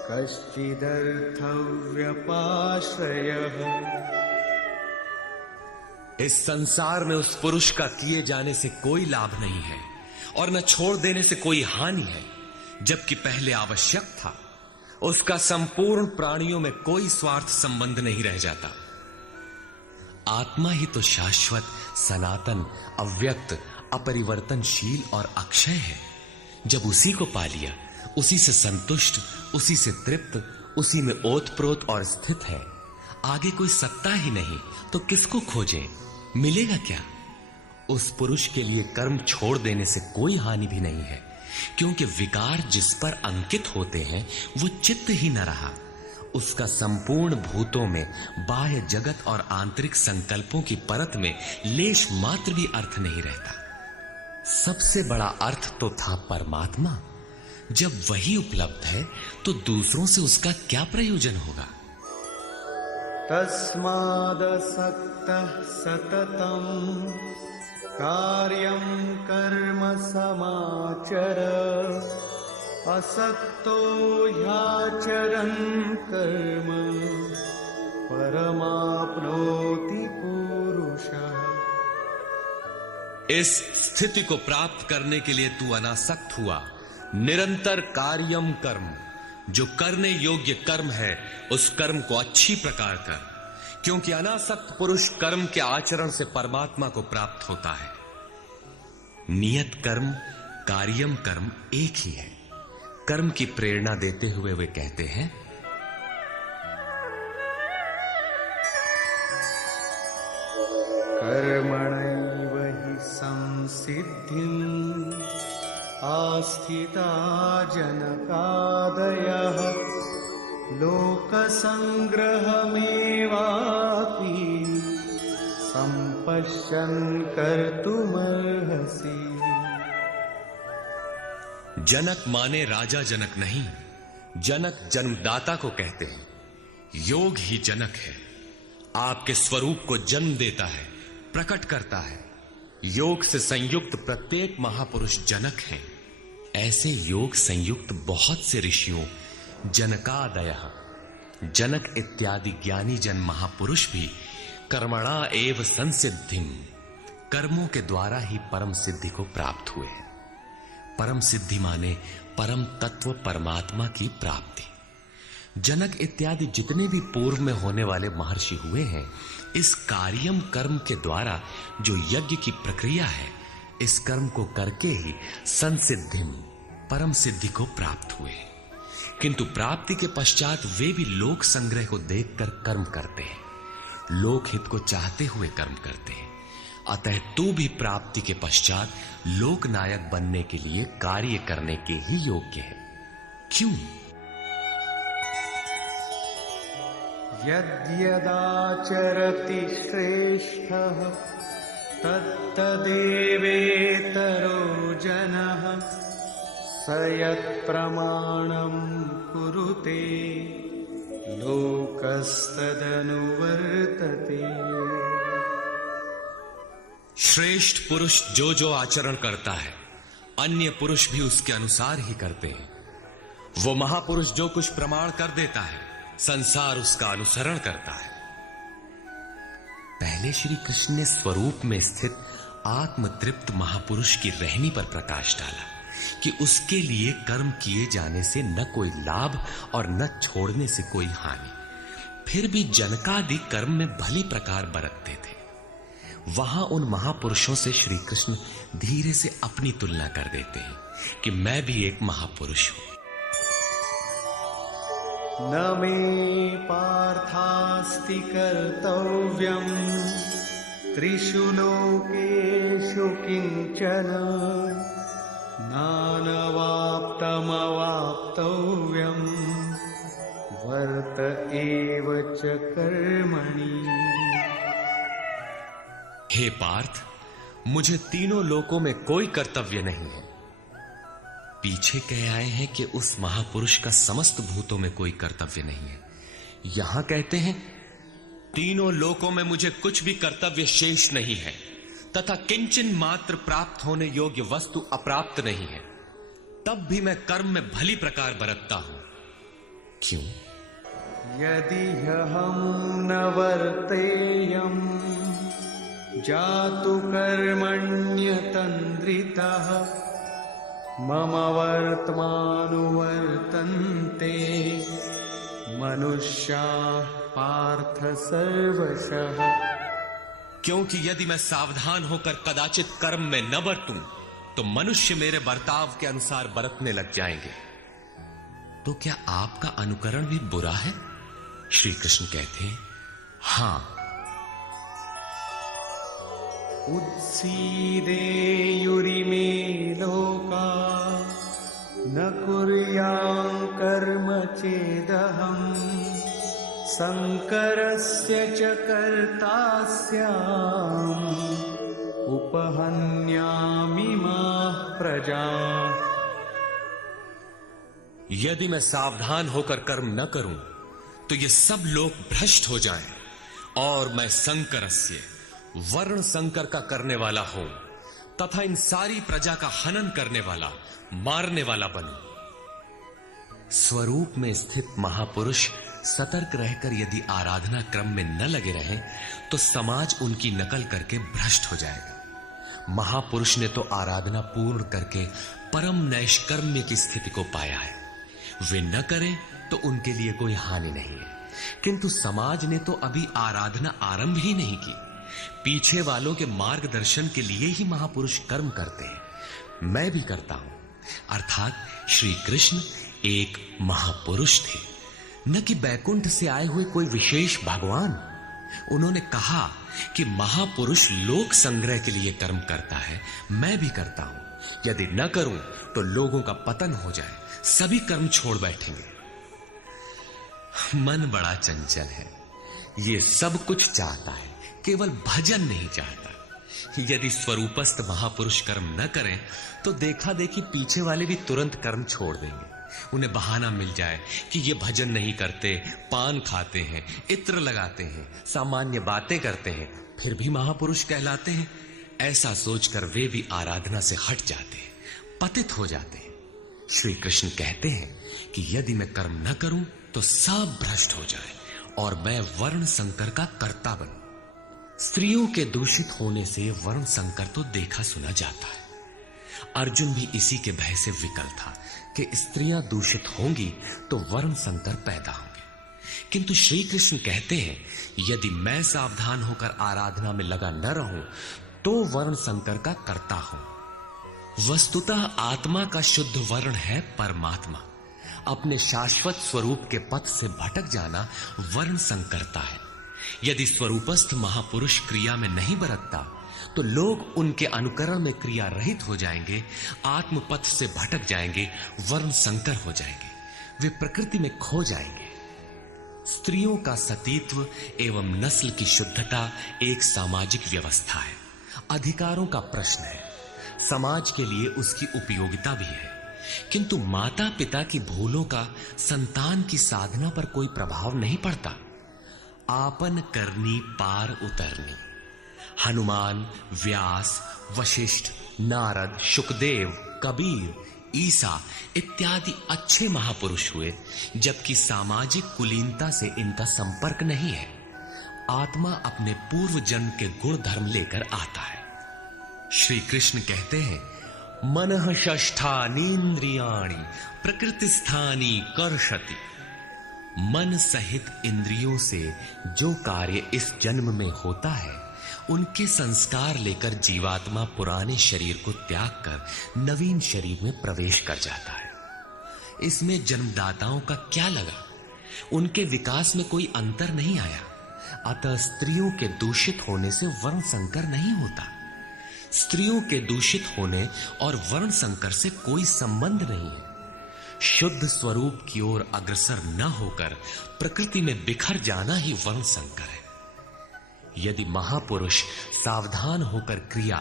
कश्चिदर्थव्यपाश्रयः। इस संसार में उस पुरुष का किए जाने से कोई लाभ नहीं है और न छोड़ देने से कोई हानि है, जबकि पहले आवश्यक था। उसका संपूर्ण प्राणियों में कोई स्वार्थ संबंध नहीं रह जाता। आत्मा ही तो शाश्वत, सनातन, अव्यक्त, अपरिवर्तनशील और अक्षय है। जब उसी को पा लिया, उसी से संतुष्ट, उसी से तृप्त, उसी में ओतप्रोत और स्थित है, आगे कोई सत्ता ही नहीं, तो किसको खोजें? मिलेगा क्या? उस पुरुष के लिए कर्म छोड़ देने से कोई हानि भी नहीं है, क्योंकि विकार जिस पर अंकित होते हैं वो चित्त ही न रहा। उसका संपूर्ण भूतों में, बाह्य जगत और आंतरिक संकल्पों की परत में लेश मात्र भी अर्थ नहीं रहता। सबसे बड़ा अर्थ तो था परमात्मा। जब वही उपलब्ध है तो दूसरों से उसका क्या प्रयोजन होगा? तस्मादसक्तः सततं कार्यं कर्म समाचर असक्तो ह्याचरन् कर्म परमाप्नोति पुरुषः। इस स्थिति को प्राप्त करने के लिए तू अनासक्त हुआ। निरंतर कार्यम कर्म, जो करने योग्य कर्म है उस कर्म को अच्छी प्रकार कर, क्योंकि अनासक्त पुरुष कर्म के आचरण से परमात्मा को प्राप्त होता है। नियत कर्म, कार्यम कर्म एक ही है। कर्म की प्रेरणा देते हुए वे कहते हैं, कर्मणैव हि संसिद्धिम् आस्थिता जनकादयः लोकसंग्रहमेवापि सम्पश्यन् कर्तुमर्हसि। जनक माने राजा जनक नहीं, जनक जन्मदाता को कहते हैं। योग ही जनक है, आपके स्वरूप को जन्म देता है, प्रकट करता है। योग से संयुक्त प्रत्येक महापुरुष जनक हैं। ऐसे योग संयुक्त बहुत से ऋषियों, जनकादयः, जनक इत्यादि ज्ञानी जन महापुरुष भी कर्मणा एव संसिद्धिम, कर्मों के द्वारा ही परम सिद्धि को प्राप्त हुए हैं। परम सिद्धि माने परम तत्व परमात्मा की प्राप्ति। जनक इत्यादि जितने भी पूर्व में होने वाले महर्षि हुए हैं, इस कार्यम कर्म के द्वारा जो यज्ञ की प्रक्रिया है, इस कर्म को करके ही संसिद्धिम, परम सिद्धि को प्राप्त हुए। किंतु प्राप्ति के पश्चात वे भी लोक संग्रह को देखकर कर्म करते हैं, लोकहित को चाहते हुए कर्म करते हैं। अतः तू भी प्राप्ति के पश्चात लोकनायक बनने के लिए कार्य करने के ही योग्य है। क्यों? यद्यदाचरति श्रेष्ठः तत्तदेवेतरो जनः स यत्प्रमाणं कुरुते लोकस्तदनुवर्तते। श्रेष्ठ पुरुष जो जो आचरण करता है, अन्य पुरुष भी उसके अनुसार ही करते हैं। वो महापुरुष जो कुछ प्रमाण कर देता है, संसार उसका अनुसरण करता है। पहले श्री कृष्ण ने स्वरूप में स्थित आत्मतृप्त महापुरुष की रहनी पर प्रकाश डाला कि उसके लिए कर्म किए जाने से न कोई लाभ और न छोड़ने से कोई हानि। फिर भी जनकादि कर्म में भली प्रकार बरतते थे। वहां उन महापुरुषों से श्री कृष्ण धीरे से अपनी तुलना कर देते हैं कि मैं भी एक महापुरुष हूं। न मे पार्थास्ति कर्तव्यम् त्रिषु लोकेषु किंचन नानवाप्तमवाप्तव्यम् वर्त एव च कर्मणि। हे पार्थ, मुझे तीनों लोकों में कोई कर्तव्य नहीं है। पीछे कह आए हैं कि उस महापुरुष का समस्त भूतों में कोई कर्तव्य नहीं है। यहां कहते हैं तीनों लोकों में मुझे कुछ भी कर्तव्य शेष नहीं है तथा किंचन मात्र प्राप्त होने योग्य वस्तु अप्राप्त नहीं है, तब भी मैं कर्म में भली प्रकार बरतता हूं। क्यों? यदि हम न वर्तेयम जातु कर्मण्यतन्द्रितः मम वर्तमानुवर्तन्ते मनुष्याः पार्थ सर्वशः। क्योंकि यदि मैं सावधान होकर कदाचित कर्म में न बरतूं तो मनुष्य मेरे बर्ताव के अनुसार बरतने लग जाएंगे। तो क्या आपका अनुकरण भी बुरा है? श्री कृष्ण कहते हैं हां। उत्सीदेयुरिमे लोका न कुर्यां कर्म चेदहम् शंकरस्य च कर्ता स्याम् उपहन्यामिमाः प्रजाः। यदि मैं सावधान होकर कर्म न करूं तो ये सब लोग भ्रष्ट हो जाएं और मैं शंकरस्य वर्ण संकर का करने वाला हूं तथा इन सारी प्रजा का हनन करने वाला, मारने वाला बनूं। स्वरूप में स्थित महापुरुष सतर्क रहकर यदि आराधना क्रम में न लगे रहें तो समाज उनकी नकल करके भ्रष्ट हो जाएगा। महापुरुष ने तो आराधना पूर्ण करके परम नैष्कर्म्य की स्थिति को पाया है। वे न करें तो उनके लिए कोई हानि नहीं है, किंतु समाज ने तो अभी आराधना आरंभ ही नहीं की। पीछे वालों के मार्गदर्शन के लिए ही महापुरुष कर्म करते हैं। मैं भी करता हूं। अर्थात श्री कृष्ण एक महापुरुष थे, न कि बैकुंठ से आए हुए कोई विशेष भगवान। उन्होंने कहा कि महापुरुष लोक संग्रह के लिए कर्म करता है, मैं भी करता हूं। यदि न करूं तो लोगों का पतन हो जाए, सभी कर्म छोड़ बैठेंगे। मन बड़ा चंचल है, ये सब कुछ चाहता है, केवल भजन नहीं चाहता। यदि स्वरूपस्थ महापुरुष कर्म न करें तो देखा देखी पीछे वाले भी तुरंत कर्म छोड़ देंगे। उन्हें बहाना मिल जाए कि ये भजन नहीं करते, पान खाते हैं, इत्र लगाते हैं, सामान्य बातें करते हैं, फिर भी महापुरुष कहलाते हैं। ऐसा सोचकर वे भी आराधना से हट जाते हैं, पतित हो जाते हैं। श्री कृष्ण कहते हैं कि यदि मैं कर्म न करूं तो सब भ्रष्ट हो जाए और मैं वर्ण संकर का कर्ता बनूं। स्त्रियों के दूषित होने से वर्ण संकर तो देखा सुना जाता है। अर्जुन भी इसी के भय से विकल था कि स्त्रियां दूषित होंगी तो वर्ण संकर पैदा होंगे। किंतु श्री कृष्ण कहते हैं यदि मैं सावधान होकर आराधना में लगा न रहूं तो वर्ण संकर का कर्ता हूं। वस्तुतः आत्मा का शुद्ध वर्ण है परमात्मा। अपने शाश्वत स्वरूप के पथ से भटक जाना वर्ण संकरता है। यदि स्वरूपस्थ महापुरुष क्रिया में नहीं बरतता तो लोग उनके अनुकरण में क्रिया रहित हो जाएंगे, आत्म पथ से भटक जाएंगे, वर्ण संकर हो जाएंगे, वे प्रकृति में खो जाएंगे। स्त्रियों का सतीत्व एवं नस्ल की शुद्धता एक सामाजिक व्यवस्था है, अधिकारों का प्रश्न है, समाज के लिए उसकी उपयोगिता भी है। किंतु माता पिता की भूलों का संतान की साधना पर कोई प्रभाव नहीं पड़ता। आपन करनी पार उतरनी। हनुमान, व्यास, वशिष्ठ, नारद, शुकदेव, कबीर, ईसा इत्यादि अच्छे महापुरुष हुए, जबकि सामाजिक कुलीनता से इनका संपर्क नहीं है। आत्मा अपने पूर्व जन्म के गुण धर्म लेकर आता है। श्री कृष्ण कहते हैं मनः षष्ठानीन्द्रियाणि प्रकृतिस्थानी कर्षति। मन सहित इंद्रियों से जो कार्य इस जन्म में होता है उनके संस्कार लेकर जीवात्मा पुराने शरीर को त्याग कर नवीन शरीर में प्रवेश कर जाता है। इसमें जन्मदाताओं का क्या लगा? उनके विकास में कोई अंतर नहीं आया। अतः स्त्रियों के दूषित होने से वर्ण संकर नहीं होता। स्त्रियों के दूषित होने और वर्ण संकर से कोई संबंध नहीं है। शुद्ध स्वरूप की ओर अग्रसर न होकर प्रकृति में बिखर जाना ही वर्ण संकर है। यदि महापुरुष सावधान होकर क्रिया,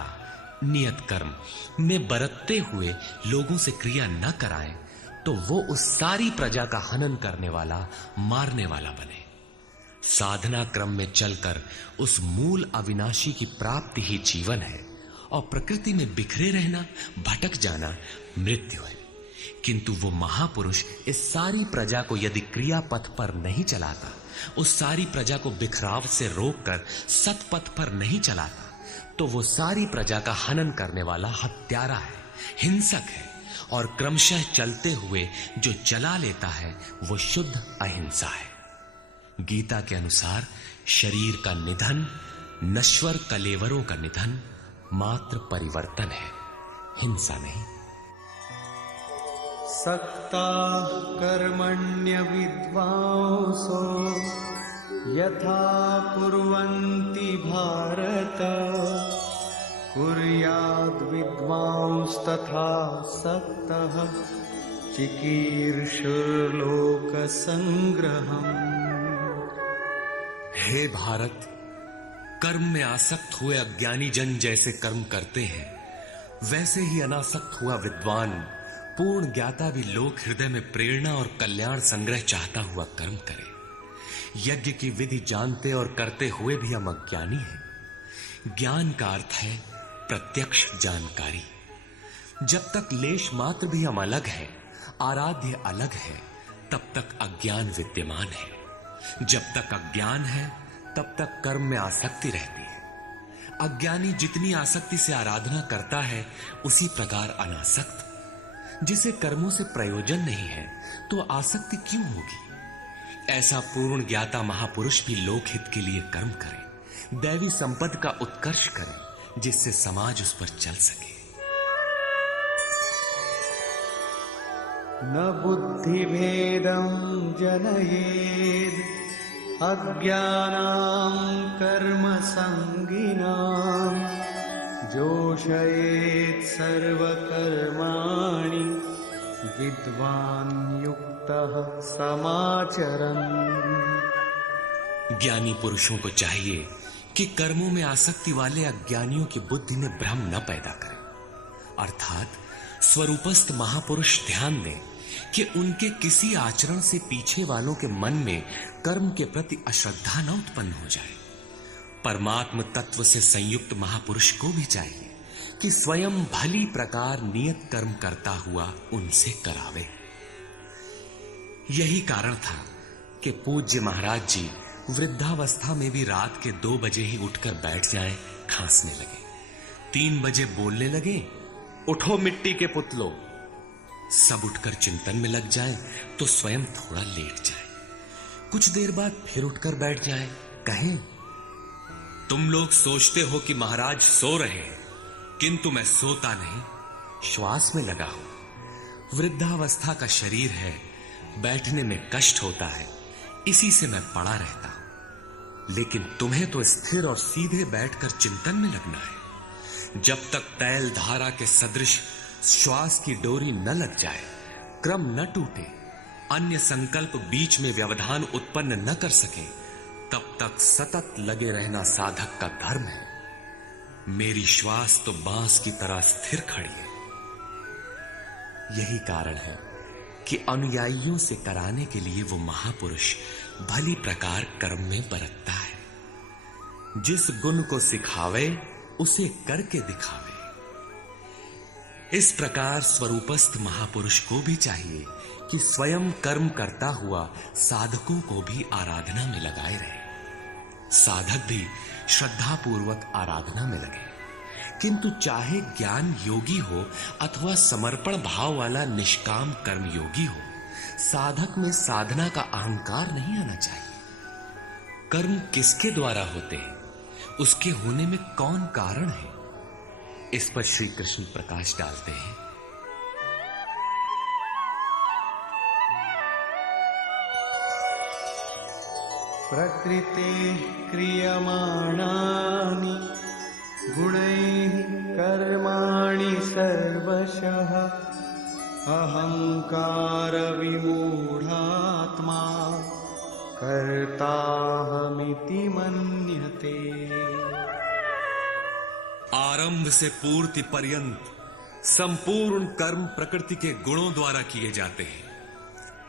नियत कर्म में बरतते हुए लोगों से क्रिया न कराएं तो वो उस सारी प्रजा का हनन करने वाला, मारने वाला बने। साधना क्रम में चलकर उस मूल अविनाशी की प्राप्ति ही जीवन है और प्रकृति में बिखरे रहना, भटक जाना मृत्यु है। किंतु वो महापुरुष इस सारी प्रजा को यदि क्रिया पथ पर नहीं चलाता, उस सारी प्रजा को बिखराव से रोककर सतपथ पर नहीं चलाता, तो वो सारी प्रजा का हनन करने वाला हत्यारा है, हिंसक है, और क्रमशः चलते हुए जो चला लेता है वो शुद्ध अहिंसा है। गीता के अनुसार शरीर का निधन, नश्वर कलेवरों का निधन मात्र परिवर्तन है, हिंसा नहीं। सक्ता कर्मण्य विद्वांसो यथा कुर्वन्ति भारत कुर्याद् विद्वांस्तथा सक्तः चिकीर्षुर्लोकसंग्रहम्। हे भारत, कर्म में आसक्त हुए अज्ञानी जन जैसे कर्म करते हैं, वैसे ही अनासक्त हुआ विद्वान, पूर्ण ज्ञाता भी लोक हृदय में प्रेरणा और कल्याण संग्रह चाहता हुआ कर्म करे। यज्ञ की विधि जानते और करते हुए भी हम अज्ञानी हैं। ज्ञान का अर्थ है प्रत्यक्ष जानकारी। जब तक लेश मात्र भी हम अलग है, आराध्य अलग है, तब तक अज्ञान विद्यमान है। जब तक अज्ञान है तब तक कर्म में आसक्ति रहती है। अज्ञानी जितनी आसक्ति से आराधना करता है, उसी प्रकार अनासक्त, जिसे कर्मों से प्रयोजन नहीं है, तो आसक्ति क्यों होगी? ऐसा पूर्ण ज्ञाता महापुरुष भी लोकहित के लिए कर्म करे, दैवी संपद का उत्कर्ष करे, जिससे समाज उस पर चल सके। न बुद्धिभेदं जनयेद् अज्ञानां कर्मसंगिनां जोषयेत् सर्वकर्माणि विद्वान् युक्तः समाचरन्। ज्ञानी पुरुषों को चाहिए कि कर्मों में आसक्ति वाले अज्ञानियों की बुद्धि में भ्रम न पैदा करें, अर्थात स्वरूपस्थ महापुरुष ध्यान दें कि उनके किसी आचरण से पीछे वालों के मन में कर्म के प्रति अश्रद्धा न उत्पन्न हो जाए। परमात्म तत्व से संयुक्त महापुरुष को भी चाहिए कि स्वयं भली प्रकार नियत कर्म करता हुआ उनसे करावे। यही कारण था कि पूज्य महाराज जी वृद्धावस्था में भी रात के 2 बजे ही उठकर बैठ जाएं, खांसने लगे। 3 बजे बोलने लगे, उठो मिट्टी के पुतलो। सब उठकर चिंतन में लग जाएं तो स्वयं थोड़ा लेट जाएं। कुछ देर बाद फिर उठकर बैठ जाएं, कहें, तुम लोग सोचते हो कि महाराज सो रहे हैं, किंतु मैं सोता नहीं, श्वास में लगा हूं। वृद्धावस्था का शरीर है, बैठने में कष्ट होता है, इसी से मैं पड़ा रहता हूं। लेकिन तुम्हें तो स्थिर और सीधे बैठकर चिंतन में लगना है। जब तक तैल धारा के सदृश श्वास की डोरी न लग जाए, क्रम न टूटे, अन्य संकल्प बीच में व्यवधान उत्पन्न न कर सके, तब तक सतत लगे रहना साधक का धर्म है। मेरी श्वास तो बांस की तरह स्थिर खड़ी है। यही कारण है कि अनुयायियों से कराने के लिए वो महापुरुष भली प्रकार कर्म में बरतता है। जिस गुण को सिखावे उसे करके दिखावे। इस प्रकार स्वरूपस्थ महापुरुष को भी चाहिए कि स्वयं कर्म करता हुआ साधकों को भी आराधना में लगाए रहे। साधक भी श्रद्धा पूर्वक आराधना में लगे, किंतु चाहे ज्ञान योगी हो अथवा समर्पण भाव वाला निष्काम कर्म योगी हो, साधक में साधना का अहंकार नहीं आना चाहिए। कर्म किसके द्वारा होते हैं, उसके होने में कौन कारण है, इस पर श्री कृष्ण प्रकाश डालते हैं। प्रकृते क्रियमाणानि गुणैः कर्माणि सर्वशः अहंकार विमूढ़ात्मा कर्ताहमिति मन्यते। आरंभ से पूर्ति पर्यंत संपूर्ण कर्म प्रकृति के गुणों द्वारा किए जाते हैं।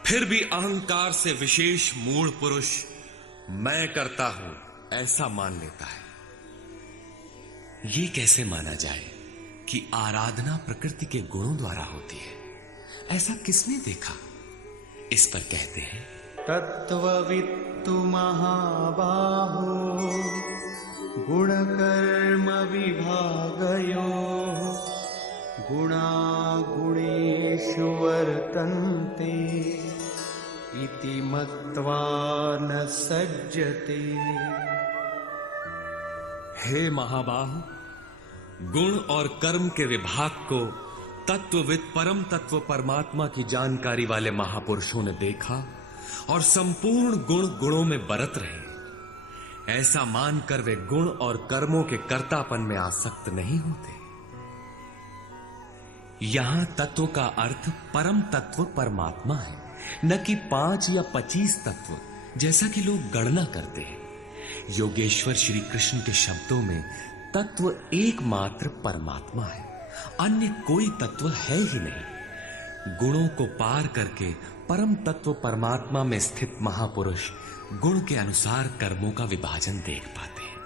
फिर भी अहंकार से विशेष मूढ़ पुरुष मैं करता हूं ऐसा मान लेता है। ये कैसे माना जाए कि आराधना प्रकृति के गुणों द्वारा होती है? ऐसा किसने देखा? इस पर कहते हैं, तत्त्ववित्तु महाबाहो गुणकर्म विभागयोः गुणागुणेषु वर्तन्ते इति मत्वा न सज्जते। हे महाबाहु, गुण और कर्म के विभाग को तत्वविद परम तत्व परमात्मा की जानकारी वाले महापुरुषों ने देखा और संपूर्ण गुण गुणों में बरत रहे। ऐसा मानकर वे गुण और कर्मों के कर्तापन में आसक्त नहीं होते। यहां तत्व का अर्थ परम तत्व परमात्मा है, न कि 5 या 25 तत्व जैसा कि लोग गणना करते हैं। योगेश्वर श्री कृष्ण के शब्दों में तत्व एकमात्र परमात्मा है, अन्य कोई तत्व है ही नहीं। गुणों को पार करके परम तत्व परमात्मा में स्थित महापुरुष गुण के अनुसार कर्मों का विभाजन देख पाते हैं।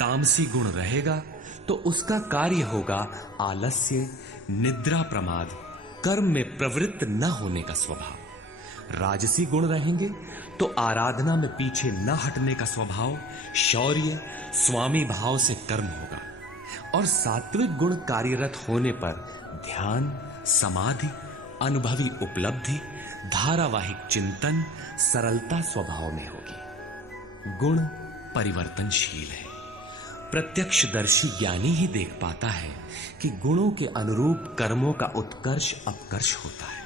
तामसी गुण रहेगा तो उसका कार्य होगा आलस्य, निद्रा, प्रमाद, कर्म में प्रवृत्त न होने का स्वभाव। राजसी गुण रहेंगे तो आराधना में पीछे न हटने का स्वभाव, शौर्य, स्वामी भाव से कर्म होगा। और सात्विक गुण कार्यरत होने पर ध्यान, समाधि, अनुभवी उपलब्धि, धारावाहिक चिंतन, सरलता स्वभाव में होगी। गुण परिवर्तनशील है। प्रत्यक्षदर्शी ज्ञानी ही देख पाता है कि गुणों के अनुरूप कर्मों का उत्कर्ष अपकर्ष होता है।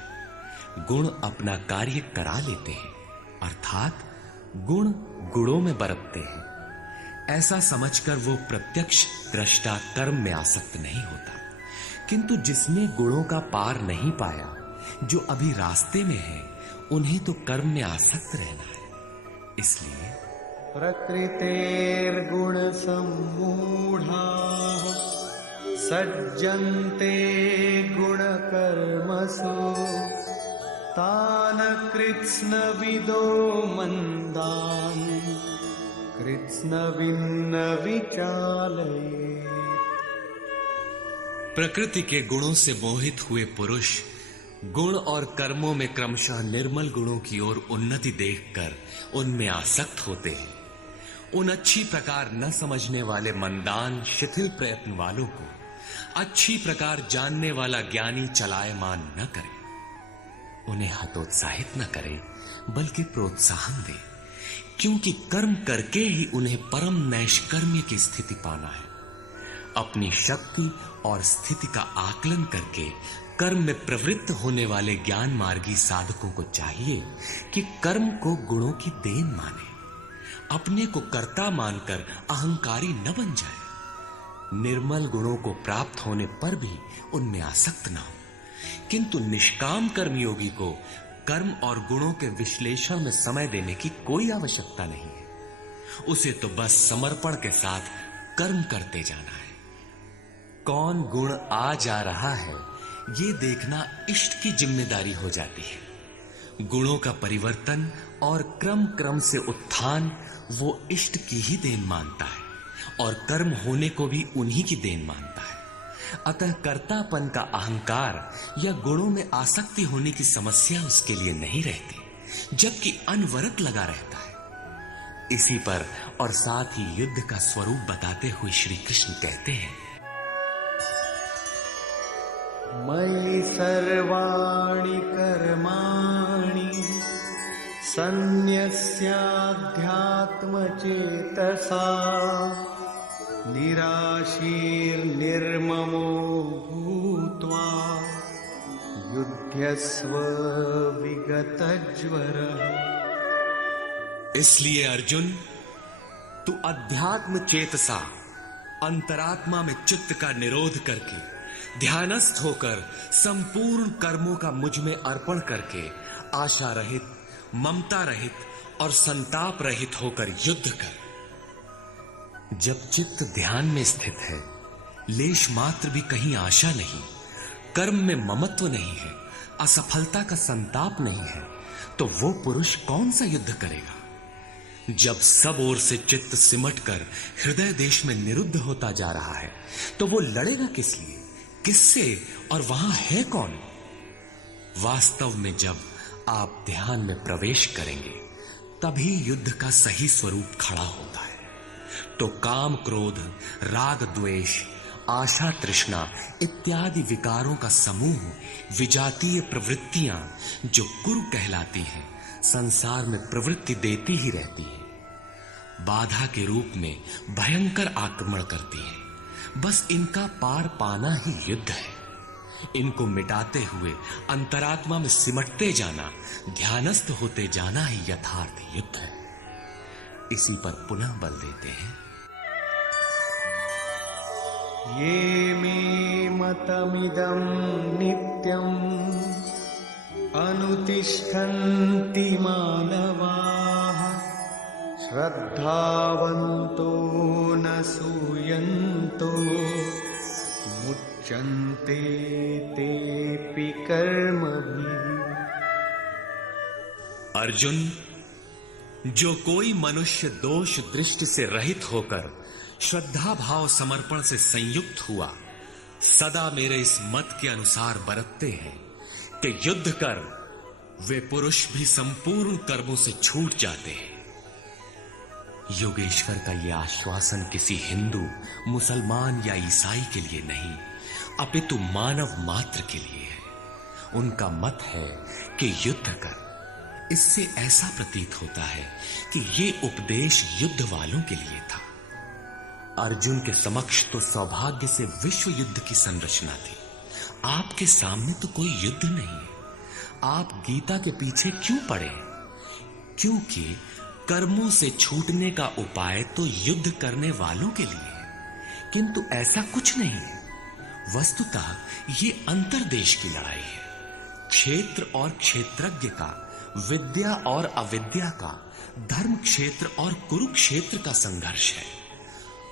गुण अपना कार्य करा लेते हैं, अर्थात गुण गुणों में बरतते हैं। ऐसा समझकर वो प्रत्यक्ष दृष्टा कर्म में आसक्त नहीं होता। किंतु जिसने गुणों का पार नहीं पाया, जो अभी रास्ते में है, उन्हें तो कर्म में आसक्त रहना है। इसलिए प्रकृतेर्गुण सम्मूढाः सज्जन्ते गुणकर्मसु तान् कृत्स्नविदो मन्दान् कृत्स्नविन्न विचालयेत्। प्रकृति के गुणों से मोहित हुए पुरुष गुण और कर्मों में क्रमशः निर्मल गुणों की ओर उन्नति देखकर उनमें आसक्त होते हैं। उन अच्छी प्रकार न समझने वाले मंदान शिथिल प्रयत्न वालों को अच्छी प्रकार जानने वाला ज्ञानी चलायमान न करे। उन्हें हतोत्साहित न करे, बल्कि प्रोत्साहन दे, क्योंकि कर्म करके ही उन्हें परम नैष्कर्म्य की स्थिति पाना है। अपनी शक्ति और स्थिति का आकलन करके कर्म में प्रवृत्त होने वाले ज्ञान मार्गी साधकों को चाहिए कि कर्म को गुणों की देन माने, अपने को कर्ता मानकर अहंकारी न बन जाए। निर्मल गुणों को प्राप्त होने पर भी उनमें आसक्त न हो। किंतु निष्काम कर्मयोगी को कर्म और गुणों के विश्लेषण में समय देने की कोई आवश्यकता नहीं है। उसे तो बस समर्पण के साथ कर्म करते जाना है। कौन गुण आ जा रहा है, ये देखना इष्ट की जिम्मेदारी हो जाती है। गुणों का परिवर्तन और क्रम क्रम से उत्थान वो इष्ट की ही देन मानता है और कर्म होने को भी उन्हीं की देन मानता है। अतः कर्तापन का अहंकार या गुणों में आसक्ति होने की समस्या उसके लिए नहीं रहती, जबकि अनवरत लगा रहता है। इसी पर और साथ ही युद्ध का स्वरूप बताते हुए श्री कृष्ण कहते हैं, मयि सर्वाणि कर्माणि सन्न्यस्याध्यात्मचेतसा निराशीर्निर्ममो भूत्वा युध्यस्व विगतज्वरः। इसलिए अर्जुन, तू अध्यात्म चेतसा अंतरात्मा में चित्त का निरोध करके ध्यानस्थ होकर संपूर्ण कर्मों का मुझ में अर्पण करके आशा रहित, ममता रहित और संताप रहित होकर युद्ध कर। जब चित्त ध्यान में स्थित है लेश मात्र भी कहीं आशा नहीं, कर्म में ममत्व नहीं है, असफलता का संताप नहीं है, तो वो पुरुष कौन सा युद्ध करेगा? जब सब ओर से चित्त सिमटकर हृदय देश में निरुद्ध होता जा रहा है, तो वो लड़ेगा किस लिए, किससे, और वहां है कौन? वास्तव में जब आप ध्यान में प्रवेश करेंगे, तभी युद्ध का सही स्वरूप खड़ा होता है। तो काम, क्रोध, राग, द्वेष, आशा, तृष्णा इत्यादि विकारों का समूह, विजातीय प्रवृत्तियां जो कुरु कहलाती हैं, संसार में प्रवृत्ति देती ही रहती है, बाधा के रूप में भयंकर आक्रमण करती है। बस इनका पार पाना ही युद्ध है। इनको मिटाते हुए अंतरात्मा में सिमटते जाना, ध्यानस्थ होते जाना ही यथार्थ युद्ध है। इसी पर पुनः बल देते हैं। ये मे मतमिदं नित्यम् अनुतिष्ठन्ति मानवाः श्रद्धावन्तो न सूयन्तो मुच्यन्ते तेऽपि कर्मभिः। अर्जुन, जो कोई मनुष्य दोष दृष्टि से रहित होकर श्रद्धा भाव समर्पण से संयुक्त हुआ, सदा मेरे इस मत के अनुसार बरतते हैं कि युद्ध कर वे पुरुष भी संपूर्ण कर्मों से छूट जाते हैं। योगेश्वर का यह आश्वासन किसी हिंदू, मुसलमान या ईसाई के लिए नहीं, अपितु मानव मात्र के लिए है। उनका मत है कि युद्ध कर। इससे ऐसा प्रतीत होता है कि ये उपदेश युद्ध वालों के लिए था। अर्जुन के समक्ष तो सौभाग्य से विश्व युद्ध की संरचना थी। आपके सामने तो कोई युद्ध नहीं है। आप गीता के पीछे क्यों पड़े? क्योंकि कर्मों से छूटने का उपाय तो युद्ध करने वालों के लिए है, किंतु ऐसा कुछ नहीं है। वस्तुतः ये अंतर्देश की लड़ाई है। क्षेत्र और क्षेत्रज्ञ का, विद्या और अविद्या का, धर्म क्षेत्र और कुरुक्षेत्र का संघर्ष है।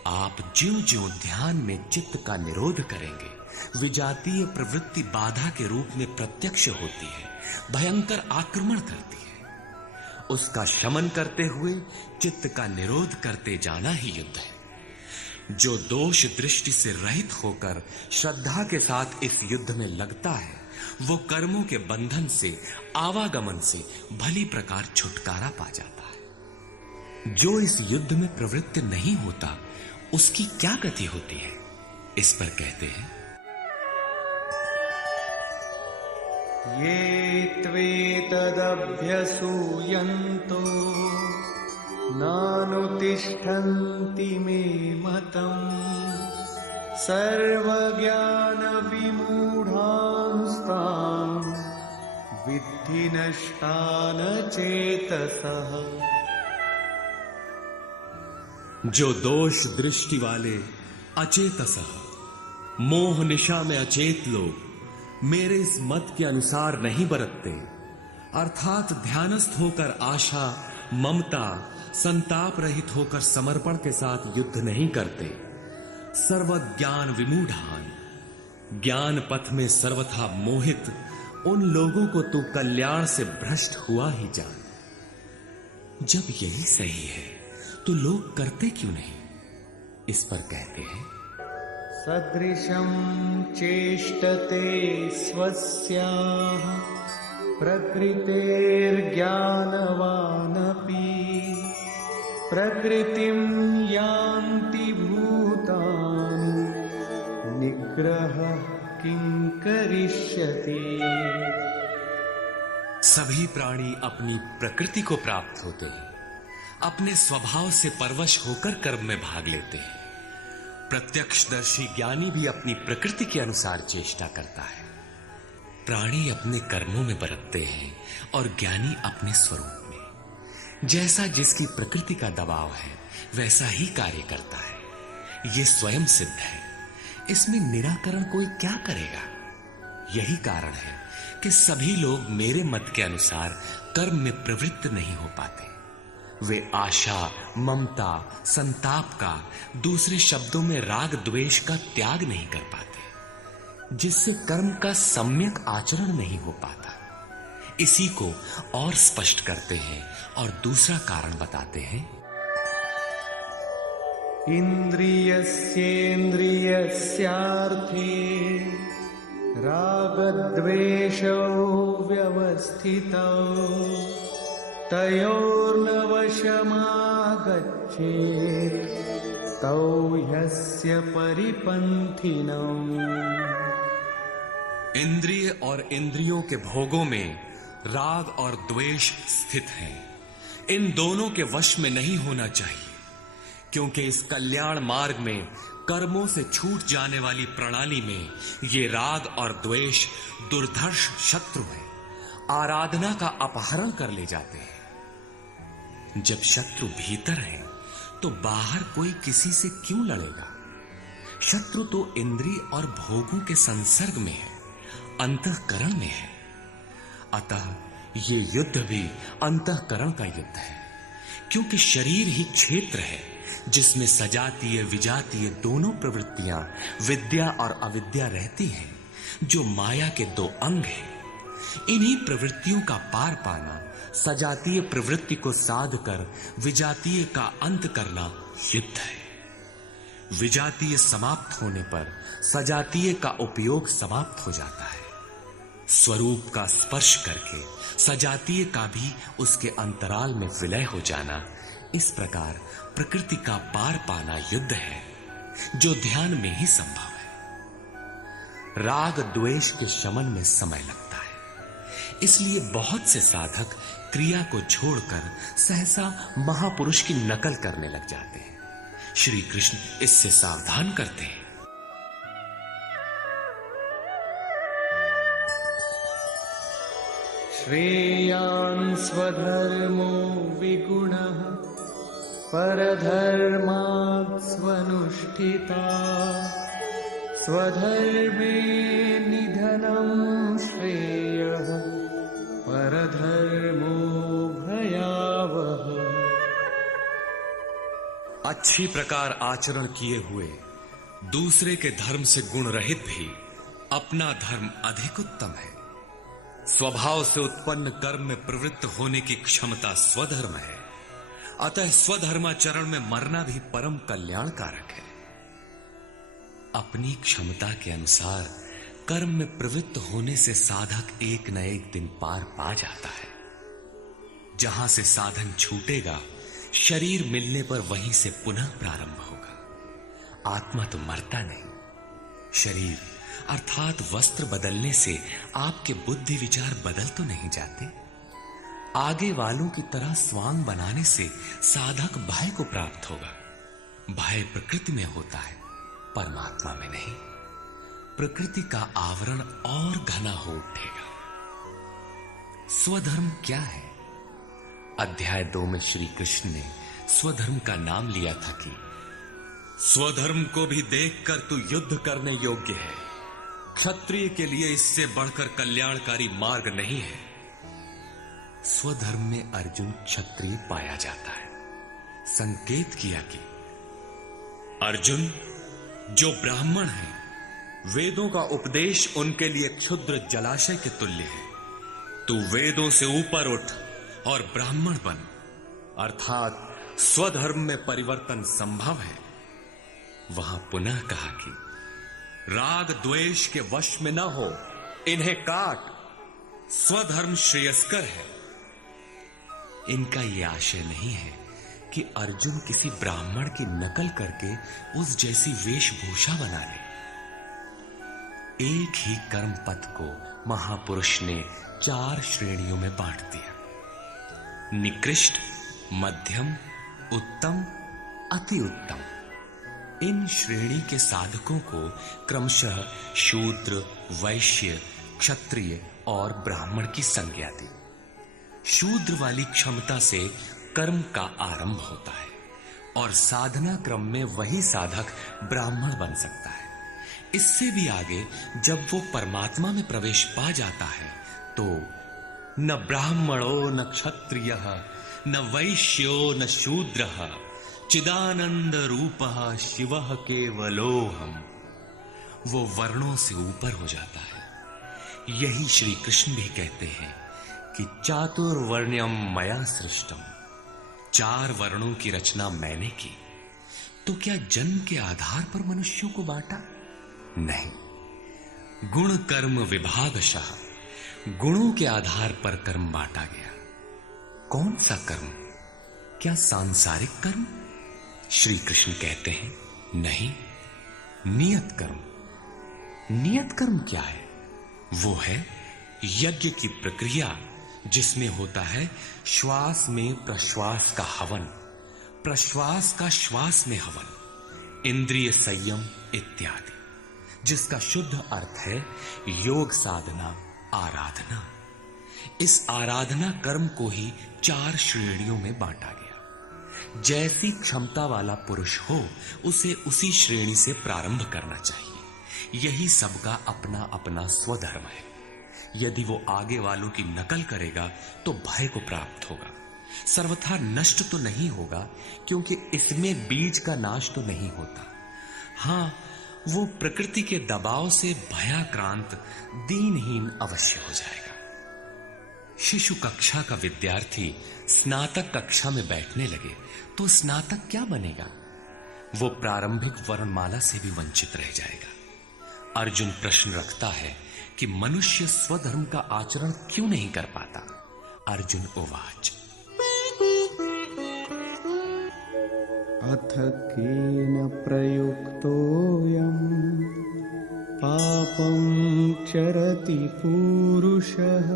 आप ज्यों-ज्यों ध्यान में चित्त का निरोध करेंगे, विजातीय प्रवृत्ति बाधा के रूप में प्रत्यक्ष होती है, भयंकर आक्रमण करती है। उसका शमन करते हुए चित्त का निरोध करते जाना ही युद्ध है। जो दोष दृष्टि से रहित होकर श्रद्धा के साथ इस युद्ध में लगता है, वो कर्मों के बंधन से, आवागमन से भली प्रकार छुटकारा पा जाता है। जो इस युद्ध में प्रवृत्त नहीं होता, उसकी क्या गति होती है? इस पर कहते हैं, ये त्वेतदभ्यसूयन्तो नानुतिष्ठन्ति मे मतम् सर्वज्ञानविमूढांस्तान् विद्धि नष्टान चेतसः। जो दोष दृष्टि वाले अचेतसः, मोह निशा में अचेत लोग मेरे इस मत के अनुसार नहीं बरतते, अर्थात ध्यानस्थ होकर आशा, ममता, संताप रहित होकर समर्पण के साथ युद्ध नहीं करते। सर्वज्ञान विमूढ़ान, ज्ञान पथ में सर्वथा मोहित उन लोगों को तू कल्याण से भ्रष्ट हुआ ही जान। जब यही सही है तो लोग करते क्यों नहीं? इस पर कहते हैं, सदृशं चेष्टते स्वस्याः प्रकृतेर्ज्ञानवानपि प्रकृतिं यान्ति भूतानि निग्रह किं करिष्यति। सभी प्राणी अपनी प्रकृति को प्राप्त होते हैं, अपने स्वभाव से परवश होकर कर्म में भाग लेते हैं। प्रत्यक्षदर्शी ज्ञानी भी अपनी प्रकृति के अनुसार चेष्टा करता है। प्राणी अपने कर्मों में बरतते हैं और ज्ञानी अपने स्वरूप में। जैसा जिसकी प्रकृति का दबाव है, वैसा ही कार्य करता है। यह स्वयं सिद्ध है। इसमें निराकरण कोई क्या करेगा? यही कारण है कि सभी लोग मेरे मत के अनुसार कर्म में प्रवृत्त नहीं हो पाते। वे आशा, ममता, संताप का, दूसरे शब्दों में राग द्वेष का त्याग नहीं कर पाते, जिससे कर्म का सम्यक आचरण नहीं हो पाता। इसी को और स्पष्ट करते हैं और दूसरा कारण बताते हैं। इन्द्रियस्येन्द्रियस्यार्थे रागद्वेषौ व्यवस्थितौ तयोर्न वशमागच्छेत् तौ ह्यस्य परिपन्थिनौ। इंद्रिय और इंद्रियों के भोगों में राग और द्वेष स्थित हैं। इन दोनों के वश में नहीं होना चाहिए, क्योंकि इस कल्याण मार्ग में कर्मों से छूट जाने वाली प्रणाली में ये राग और द्वेष दुर्धर्ष शत्रु हैं, आराधना का अपहरण कर ले जाते हैं। जब शत्रु भीतर है तो बाहर कोई किसी से क्यों लड़ेगा? शत्रु तो इंद्रिय और भोगों के संसर्ग में है, अंतःकरण में है। अतः ये युद्ध भी अंतःकरण का युद्ध है, क्योंकि शरीर ही क्षेत्र है जिसमें सजातीय विजातीय दोनों प्रवृत्तियां, विद्या और अविद्या रहती हैं, जो माया के दो अंग हैं। इन्हीं प्रवृत्तियों का पार पाना, सजातीय प्रवृत्ति को साध कर विजातीय का अंत करना युद्ध है। विजातीय समाप्त होने पर सजातीय का उपयोग समाप्त हो जाता है। स्वरूप का स्पर्श करके सजातीय का भी उसके अंतराल में विलय हो जाना, इस प्रकार प्रकृति का पार पाना युद्ध है, जो ध्यान में ही संभव है। राग द्वेष के शमन में समय लगता है, इसलिए बहुत से साधक क्रिया को छोड़कर सहसा महापुरुष की नकल करने लग जाते हैं। श्री कृष्ण इससे सावधान करते हैं। श्रेयान् स्वधर्मो विगुणः परधर्मात् स्वनुष्ठिता स्वधर्मे निधनं श्रेयः परधर्मो भयावह। अच्छी प्रकार आचरण किए हुए दूसरे के धर्म से गुण रहित भी अपना धर्म अधिक उत्तम है। स्वभाव से उत्पन्न कर्म में प्रवृत्त होने की क्षमता स्वधर्म है, अतः स्वधर्माचरण में मरना भी परम कल्याणकारक है। अपनी क्षमता के अनुसार कर्म में प्रवृत्त होने से साधक एक न एक दिन पार पा जाता है। जहां से साधन छूटेगा, शरीर मिलने पर वहीं से पुनः प्रारंभ होगा। आत्मा तो मरता नहीं। शरीर अर्थात वस्त्र बदलने से आपके बुद्धि विचार बदल तो नहीं जाते। आगे वालों की तरह स्वांग बनाने से साधक भय को प्राप्त होगा। भय प्रकृति में होता है, परमात्मा में नहीं। प्रकृति का आवरण और घना हो उठेगा। स्वधर्म क्या है? अध्याय 2 में श्री कृष्ण ने स्वधर्म का नाम लिया था कि स्वधर्म को भी देखकर तू युद्ध करने योग्य है। क्षत्रिय के लिए इससे बढ़कर कल्याणकारी मार्ग नहीं है। स्वधर्म में अर्जुन क्षत्रिय पाया जाता है। संकेत किया कि अर्जुन, जो ब्राह्मण है, वेदों का उपदेश उनके लिए क्षुद्र जलाशय के तुल्य है। तू वेदों से ऊपर उठ और ब्राह्मण बन, अर्थात स्वधर्म में परिवर्तन संभव है। वहां पुनः कहा कि राग द्वेष के वश में न हो, इन्हें काट, स्वधर्म श्रेयस्कर है। इनका यह आशय नहीं है कि अर्जुन किसी ब्राह्मण की नकल करके उस जैसी वेशभूषा बना ले। एक ही कर्म पथ को महापुरुष ने 4 श्रेणियों में बांट दिया: निकृष्ट, मध्यम, उत्तम, अति उत्तम। इन श्रेणी के साधकों को क्रमशः शूद्र, वैश्य, क्षत्रिय और ब्राह्मण की संज्ञा दी। शूद्र वाली क्षमता से कर्म का आरंभ होता है और साधना क्रम में वही साधक ब्राह्मण बन सकता है। इससे भी आगे जब वो परमात्मा में प्रवेश पा जाता है तो न ब्राह्मणो न क्षत्रियः न वैश्यो न शूद्रः चिदानंद रूपः शिवः केवलोहम। वो वर्णों से ऊपर हो जाता है। यही श्री कृष्ण भी कहते हैं कि चातुर्वर्ण्यम मया सृष्टम, 4 वर्णों की रचना मैंने की। तो क्या जन्म के आधार पर मनुष्यों को बांटा? नहीं, गुण कर्म विभागशः, गुणों के आधार पर कर्म बांटा गया। कौन सा कर्म? क्या सांसारिक कर्म? श्री कृष्ण कहते हैं नहीं, नियत कर्म। नियत कर्म क्या है? वो है यज्ञ की प्रक्रिया, जिसमें होता है श्वास में प्रश्वास का हवन, प्रश्वास का श्वास में हवन, इंद्रिय संयम इत्यादि, जिसका शुद्ध अर्थ है योग साधना, आराधना। इस आराधना कर्म को ही 4 श्रेणियों में बांटा गया। जैसी क्षमता वाला पुरुष हो उसे उसी श्रेणी से प्रारंभ करना चाहिए। यही सबका अपना अपना स्वधर्म है। यदि वो आगे वालों की नकल करेगा तो भय को प्राप्त होगा। सर्वथा नष्ट तो नहीं होगा, क्योंकि इसमें बीज का नाश तो नहीं होता। हां, वो प्रकृति के दबाव से भयाक्रांत दीनहीन अवश्य हो जाएगा। शिशु कक्षा का विद्यार्थी स्नातक कक्षा में बैठने लगे तो स्नातक क्या बनेगा? वो प्रारंभिक वर्णमाला से भी वंचित रह जाएगा। अर्जुन प्रश्न रखता है कि मनुष्य स्वधर्म का आचरण क्यों नहीं कर पाता? अर्जुन उवाच, अथ केन प्रयुक्तोऽयं पापं चरति पूरुषः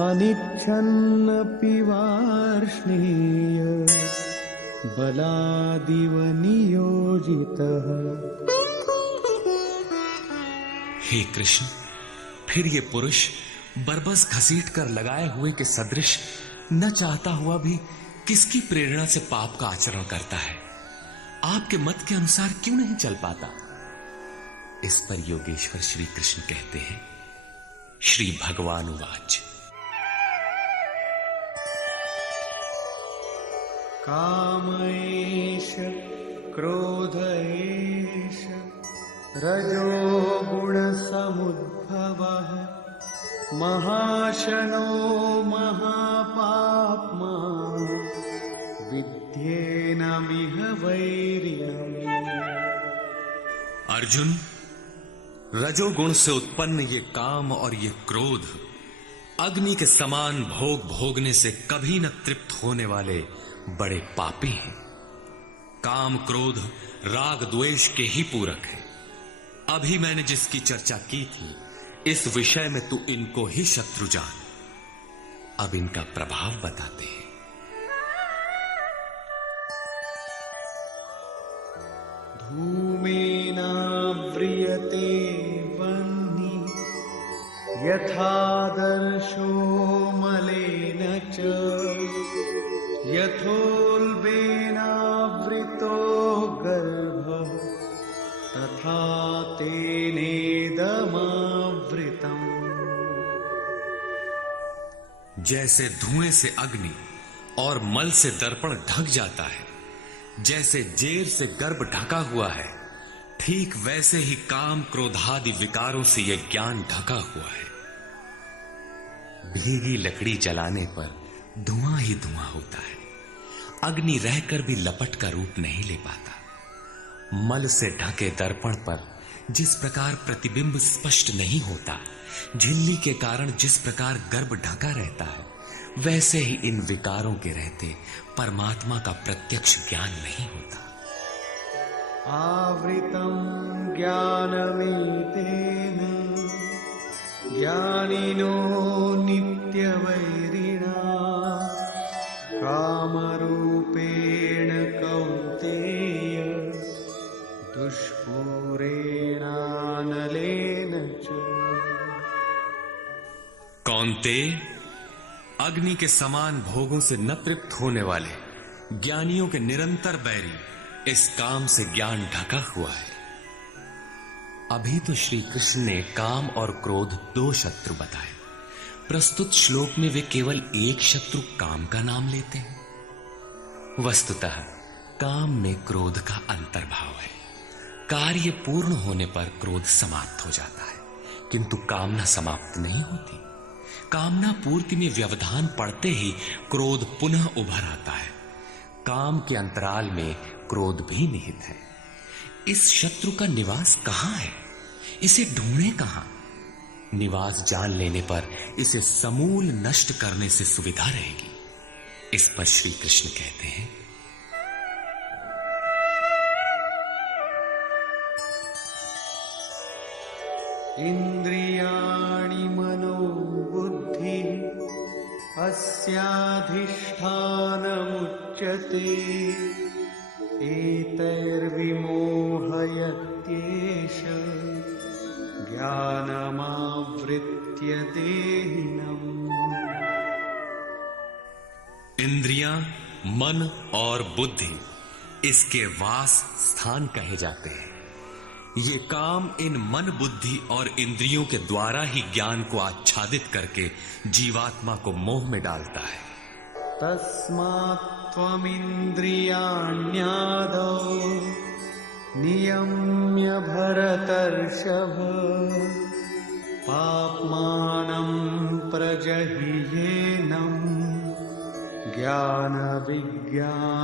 अनिच्छन्नपि वार्ष्णेय बलादिव नियोजितः। हे कृष्ण, फिर ये पुरुष बरबस घसीट कर लगाए हुए के सदृश न चाहता हुआ भी किसकी प्रेरणा से पाप का आचरण करता है? आपके मत के अनुसार क्यों नहीं चल पाता? इस पर योगेश्वर श्री कृष्ण कहते हैं, श्री भगवान उवाच, काम एष क्रोध एष रजो गुण समुद्भवः महाशनो महापाप्मा विद्येनमिह वैरिणम्। अर्जुन, रजोगुण से उत्पन्न ये काम और ये क्रोध अग्नि के समान भोग भोगने से कभी न तृप्त होने वाले बड़े पापी हैं। काम क्रोध राग द्वेष के ही पूरक है। अभी मैंने जिसकी चर्चा की थी, इस विषय में तू इनको ही शत्रु जान। अब इनका प्रभाव बताते हैं। धूमेनाव्रियते वह्निः यथादर्शो मलेन च यथोल्बेनावृतो गर्भः तथा तेनेदमावृतम्। जैसे धुएं से अग्नि और मल से दर्पण ढक जाता है, जैसे जेर से गर्भ ढका हुआ है, ठीक वैसे ही काम क्रोधादि विकारों से यह ज्ञान ढका हुआ है। भीगी लकड़ी जलाने पर धुआं ही धुआं होता है। अग्नि रहकर भी लपट का रूप नहीं ले पाता। मल से ढके दर्पण पर जिस प्रकार प्रतिबिंब स्पष्ट नहीं होता, झिल्ली के कारण जिस प्रकार गर्भ ढका रहता है, वैसे ही इन विकारों के रहते परमात्मा का प्रत्यक्ष ज्ञान नहीं होता। आवृतं ज्ञानमेतेन ज्ञानिनो नित्यवैरिणा कामरूपेण कौन्तेय दुष्पूरेणानलेन च। कौन्तेय, अग्नि के समान भोगों से न तृप्त होने वाले ज्ञानियों के निरंतर बैरी इस काम से ज्ञान ढका हुआ है। अभी तो श्री कृष्ण ने काम और क्रोध 2 शत्रु बताए, प्रस्तुत श्लोक में वे केवल एक शत्रु काम का नाम लेते हैं। वस्तुतः काम में क्रोध का अंतर्भाव है। कार्य पूर्ण होने पर क्रोध समाप्त हो जाता है, किंतु कामना समाप्त नहीं होती। कामना पूर्ति में व्यवधान पड़ते ही क्रोध पुनः उभर आता है। काम के अंतराल में क्रोध भी निहित है। इस शत्रु का निवास कहां है? इसे ढूंढे कहां? निवास जान लेने पर इसे समूल नष्ट करने से सुविधा रहेगी। इस पर श्री कृष्ण कहते हैं, इंद्रियाणि मनो बुद्धि अस्याधिष्ठानमुच्यते एतैर्विमोहयत्येष ज्ञानमावृत्य देहिनम्। इंद्रियां, मन और बुद्धि इसके वास स्थान कहे जाते हैं। ये काम इन मन, बुद्धि और इंद्रियों के द्वारा ही ज्ञान को आच्छादित करके जीवात्मा को मोह में डालता है। तस्मात् त्वमिन्द्रियाण्यादौ नियम्य भरतर्षभ पाप्मानं प्रजह्येनं ज्ञान विज्ञाननाशनम्।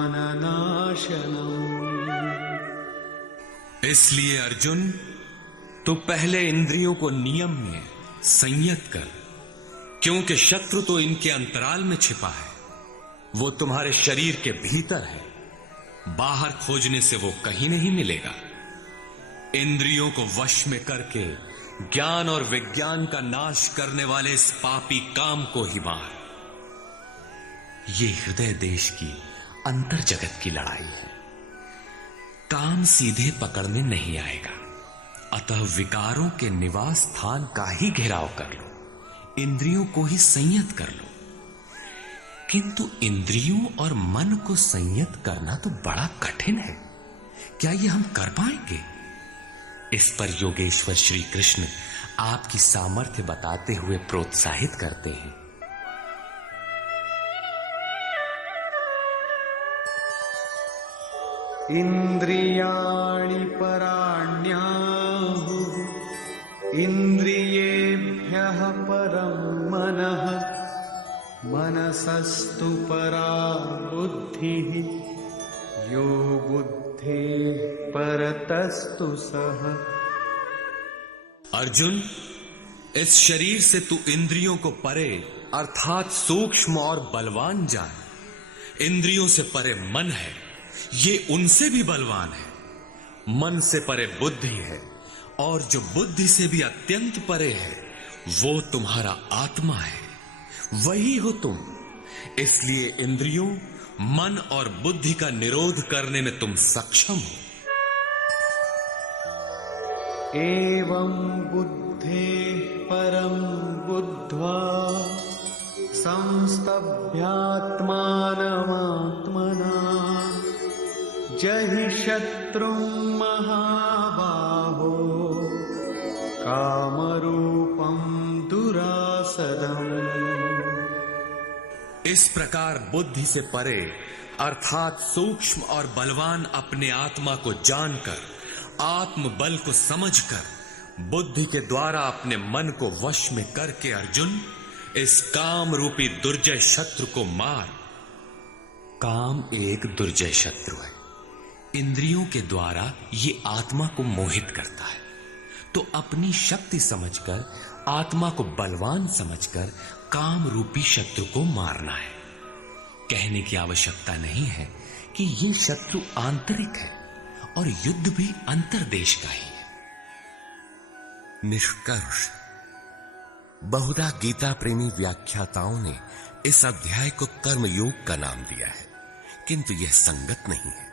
इसलिए अर्जुन, तू पहले इंद्रियों को नियम में संयत कर, क्योंकि शत्रु तो इनके अंतराल में छिपा है। वो तुम्हारे शरीर के भीतर है, बाहर खोजने से वो कहीं नहीं मिलेगा। इंद्रियों को वश में करके ज्ञान और विज्ञान का नाश करने वाले इस पापी काम को ही मार। ये हृदय देश की अंतर जगत की लड़ाई है। काम सीधे पकड़ में नहीं आएगा, अतः विकारों के निवास स्थान का ही घेराव कर लो, इंद्रियों को ही संयत कर लो। किंतु इंद्रियों और मन को संयत करना तो बड़ा कठिन है। क्या ये हम कर पाएंगे? इस पर योगेश्वर श्री कृष्ण आपकी सामर्थ्य बताते हुए प्रोत्साहित करते हैं। इंद्रियाणि पराण्याहुः इंद्रियेभ्यः परं मनः मनसस्तु परा बुद्धिः यो बुद्धेः परतस्तु सः। अर्जुन, इस शरीर से तू इंद्रियों को परे अर्थात सूक्ष्म और बलवान जान। इंद्रियों से परे मन है, ये उनसे भी बलवान है। मन से परे बुद्धि है, और जो बुद्धि से भी अत्यंत परे है वो तुम्हारा आत्मा है, वही हो तुम। इसलिए इंद्रियों, मन और बुद्धि का निरोध करने में तुम सक्षम हो। एवं बुद्धेः परं बुद्ध्वा संस्तभ्यात्मानमात्मना जहि शत्रुं महाबाहो कामरूपं दुरासदम्। इस प्रकार बुद्धि से परे अर्थात सूक्ष्म और बलवान अपने आत्मा को जानकर, आत्म बल को समझकर, बुद्धि के द्वारा अपने मन को वश में करके अर्जुन, इस काम रूपी दुर्जय शत्रु को मार। काम एक दुर्जय शत्रु है। इंद्रियों के द्वारा ये आत्मा को मोहित करता है, तो अपनी शक्ति समझकर, आत्मा को बलवान समझकर काम रूपी शत्रु को मारना है। कहने की आवश्यकता नहीं है कि ये शत्रु आंतरिक है और युद्ध भी अंतर्देश का ही है। निष्कर्ष, बहुधा गीता प्रेमी व्याख्याताओं ने इस अध्याय को कर्मयोग का नाम दिया है, किंतु यह संगत नहीं है।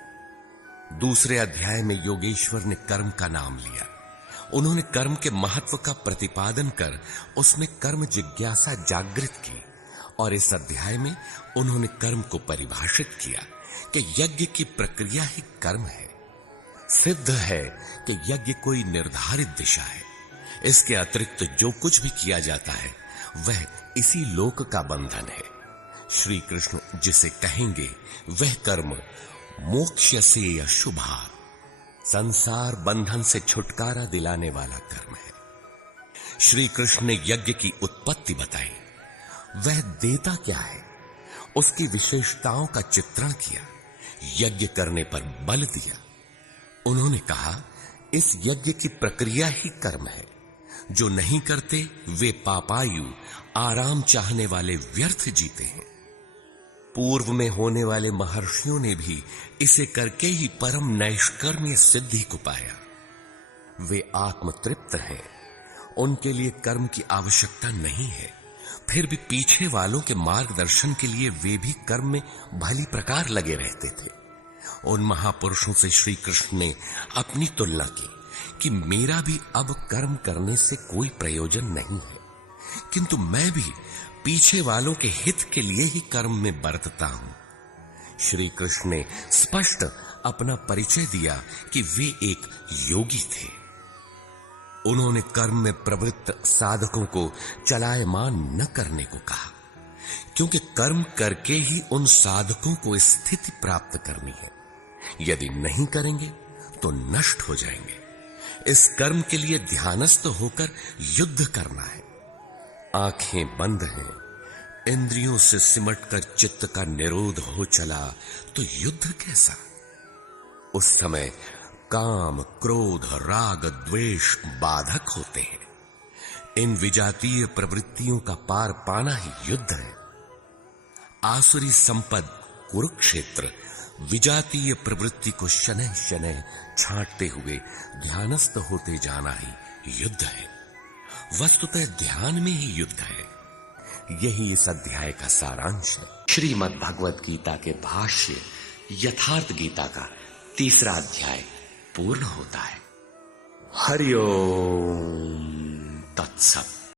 दूसरे अध्याय में योगेश्वर ने कर्म का नाम लिया। उन्होंने कर्म के महत्व का प्रतिपादन कर उसमें कर्म जिज्ञासा जागृत की, और इस अध्याय में उन्होंने कर्म को परिभाषित किया कि यज्ञ की प्रक्रिया ही कर्म है। सिद्ध है कि यज्ञ कोई निर्धारित दिशा है। इसके अतिरिक्त जो कुछ भी किया जाता है वह इसी लोक का बंधन है। श्री कृष्ण जिसे कहेंगे वह कर्म मोक्ष से अशुभा, संसार बंधन से छुटकारा दिलाने वाला कर्म है। श्री कृष्ण ने यज्ञ की उत्पत्ति बताई, वह देता क्या है, उसकी विशेषताओं का चित्रण किया, यज्ञ करने पर बल दिया। उन्होंने कहा इस यज्ञ की प्रक्रिया ही कर्म है, जो नहीं करते वे पापायु आराम चाहने वाले व्यर्थ जीते हैं। पूर्व में होने वाले महर्षियों ने भी इसे करके ही परम नैष्कर्म्य सिद्धि को पाया। वे आत्मतृप्त हैं, उनके लिए कर्म की आवश्यकता नहीं है। फिर भी पीछे वालों के मार्गदर्शन के लिए वे भी कर्म में भली प्रकार लगे रहते थे। उन महापुरुषों से श्री कृष्ण ने अपनी तुलना की कि मेरा भी अब कर्म करने से कोई प्रयोजन नहीं है, किंतु मैं भी पीछे वालों के हित के लिए ही कर्म में बरतता हूं। श्री कृष्ण ने स्पष्ट अपना परिचय दिया कि वे एक योगी थे। उन्होंने कर्म में प्रवृत्त साधकों को चलायमान न करने को कहा, क्योंकि कर्म करके ही उन साधकों को स्थिति प्राप्त करनी है। यदि नहीं करेंगे तो नष्ट हो जाएंगे। इस कर्म के लिए ध्यानस्थ होकर युद्ध करना है। आंखें बंद हैं, इंद्रियों से सिमटकर चित्त का निरोध हो चला तो युद्ध कैसा। उस समय काम, क्रोध, राग, द्वेष बाधक होते हैं। इन विजातीय प्रवृत्तियों का पार पाना ही युद्ध है। आसुरी संपद कुरुक्षेत्र विजातीय प्रवृत्ति को शनैः शनैः छांटते हुए ध्यानस्थ होते जाना ही युद्ध है। वस्तुतः ध्यान में ही युद्ध है। यही इस अध्याय का सारांश है। श्रीमद् भगवत गीता के भाष्य यथार्थ गीता का 3रा अध्याय पूर्ण होता है। हरि ओम तत्सत।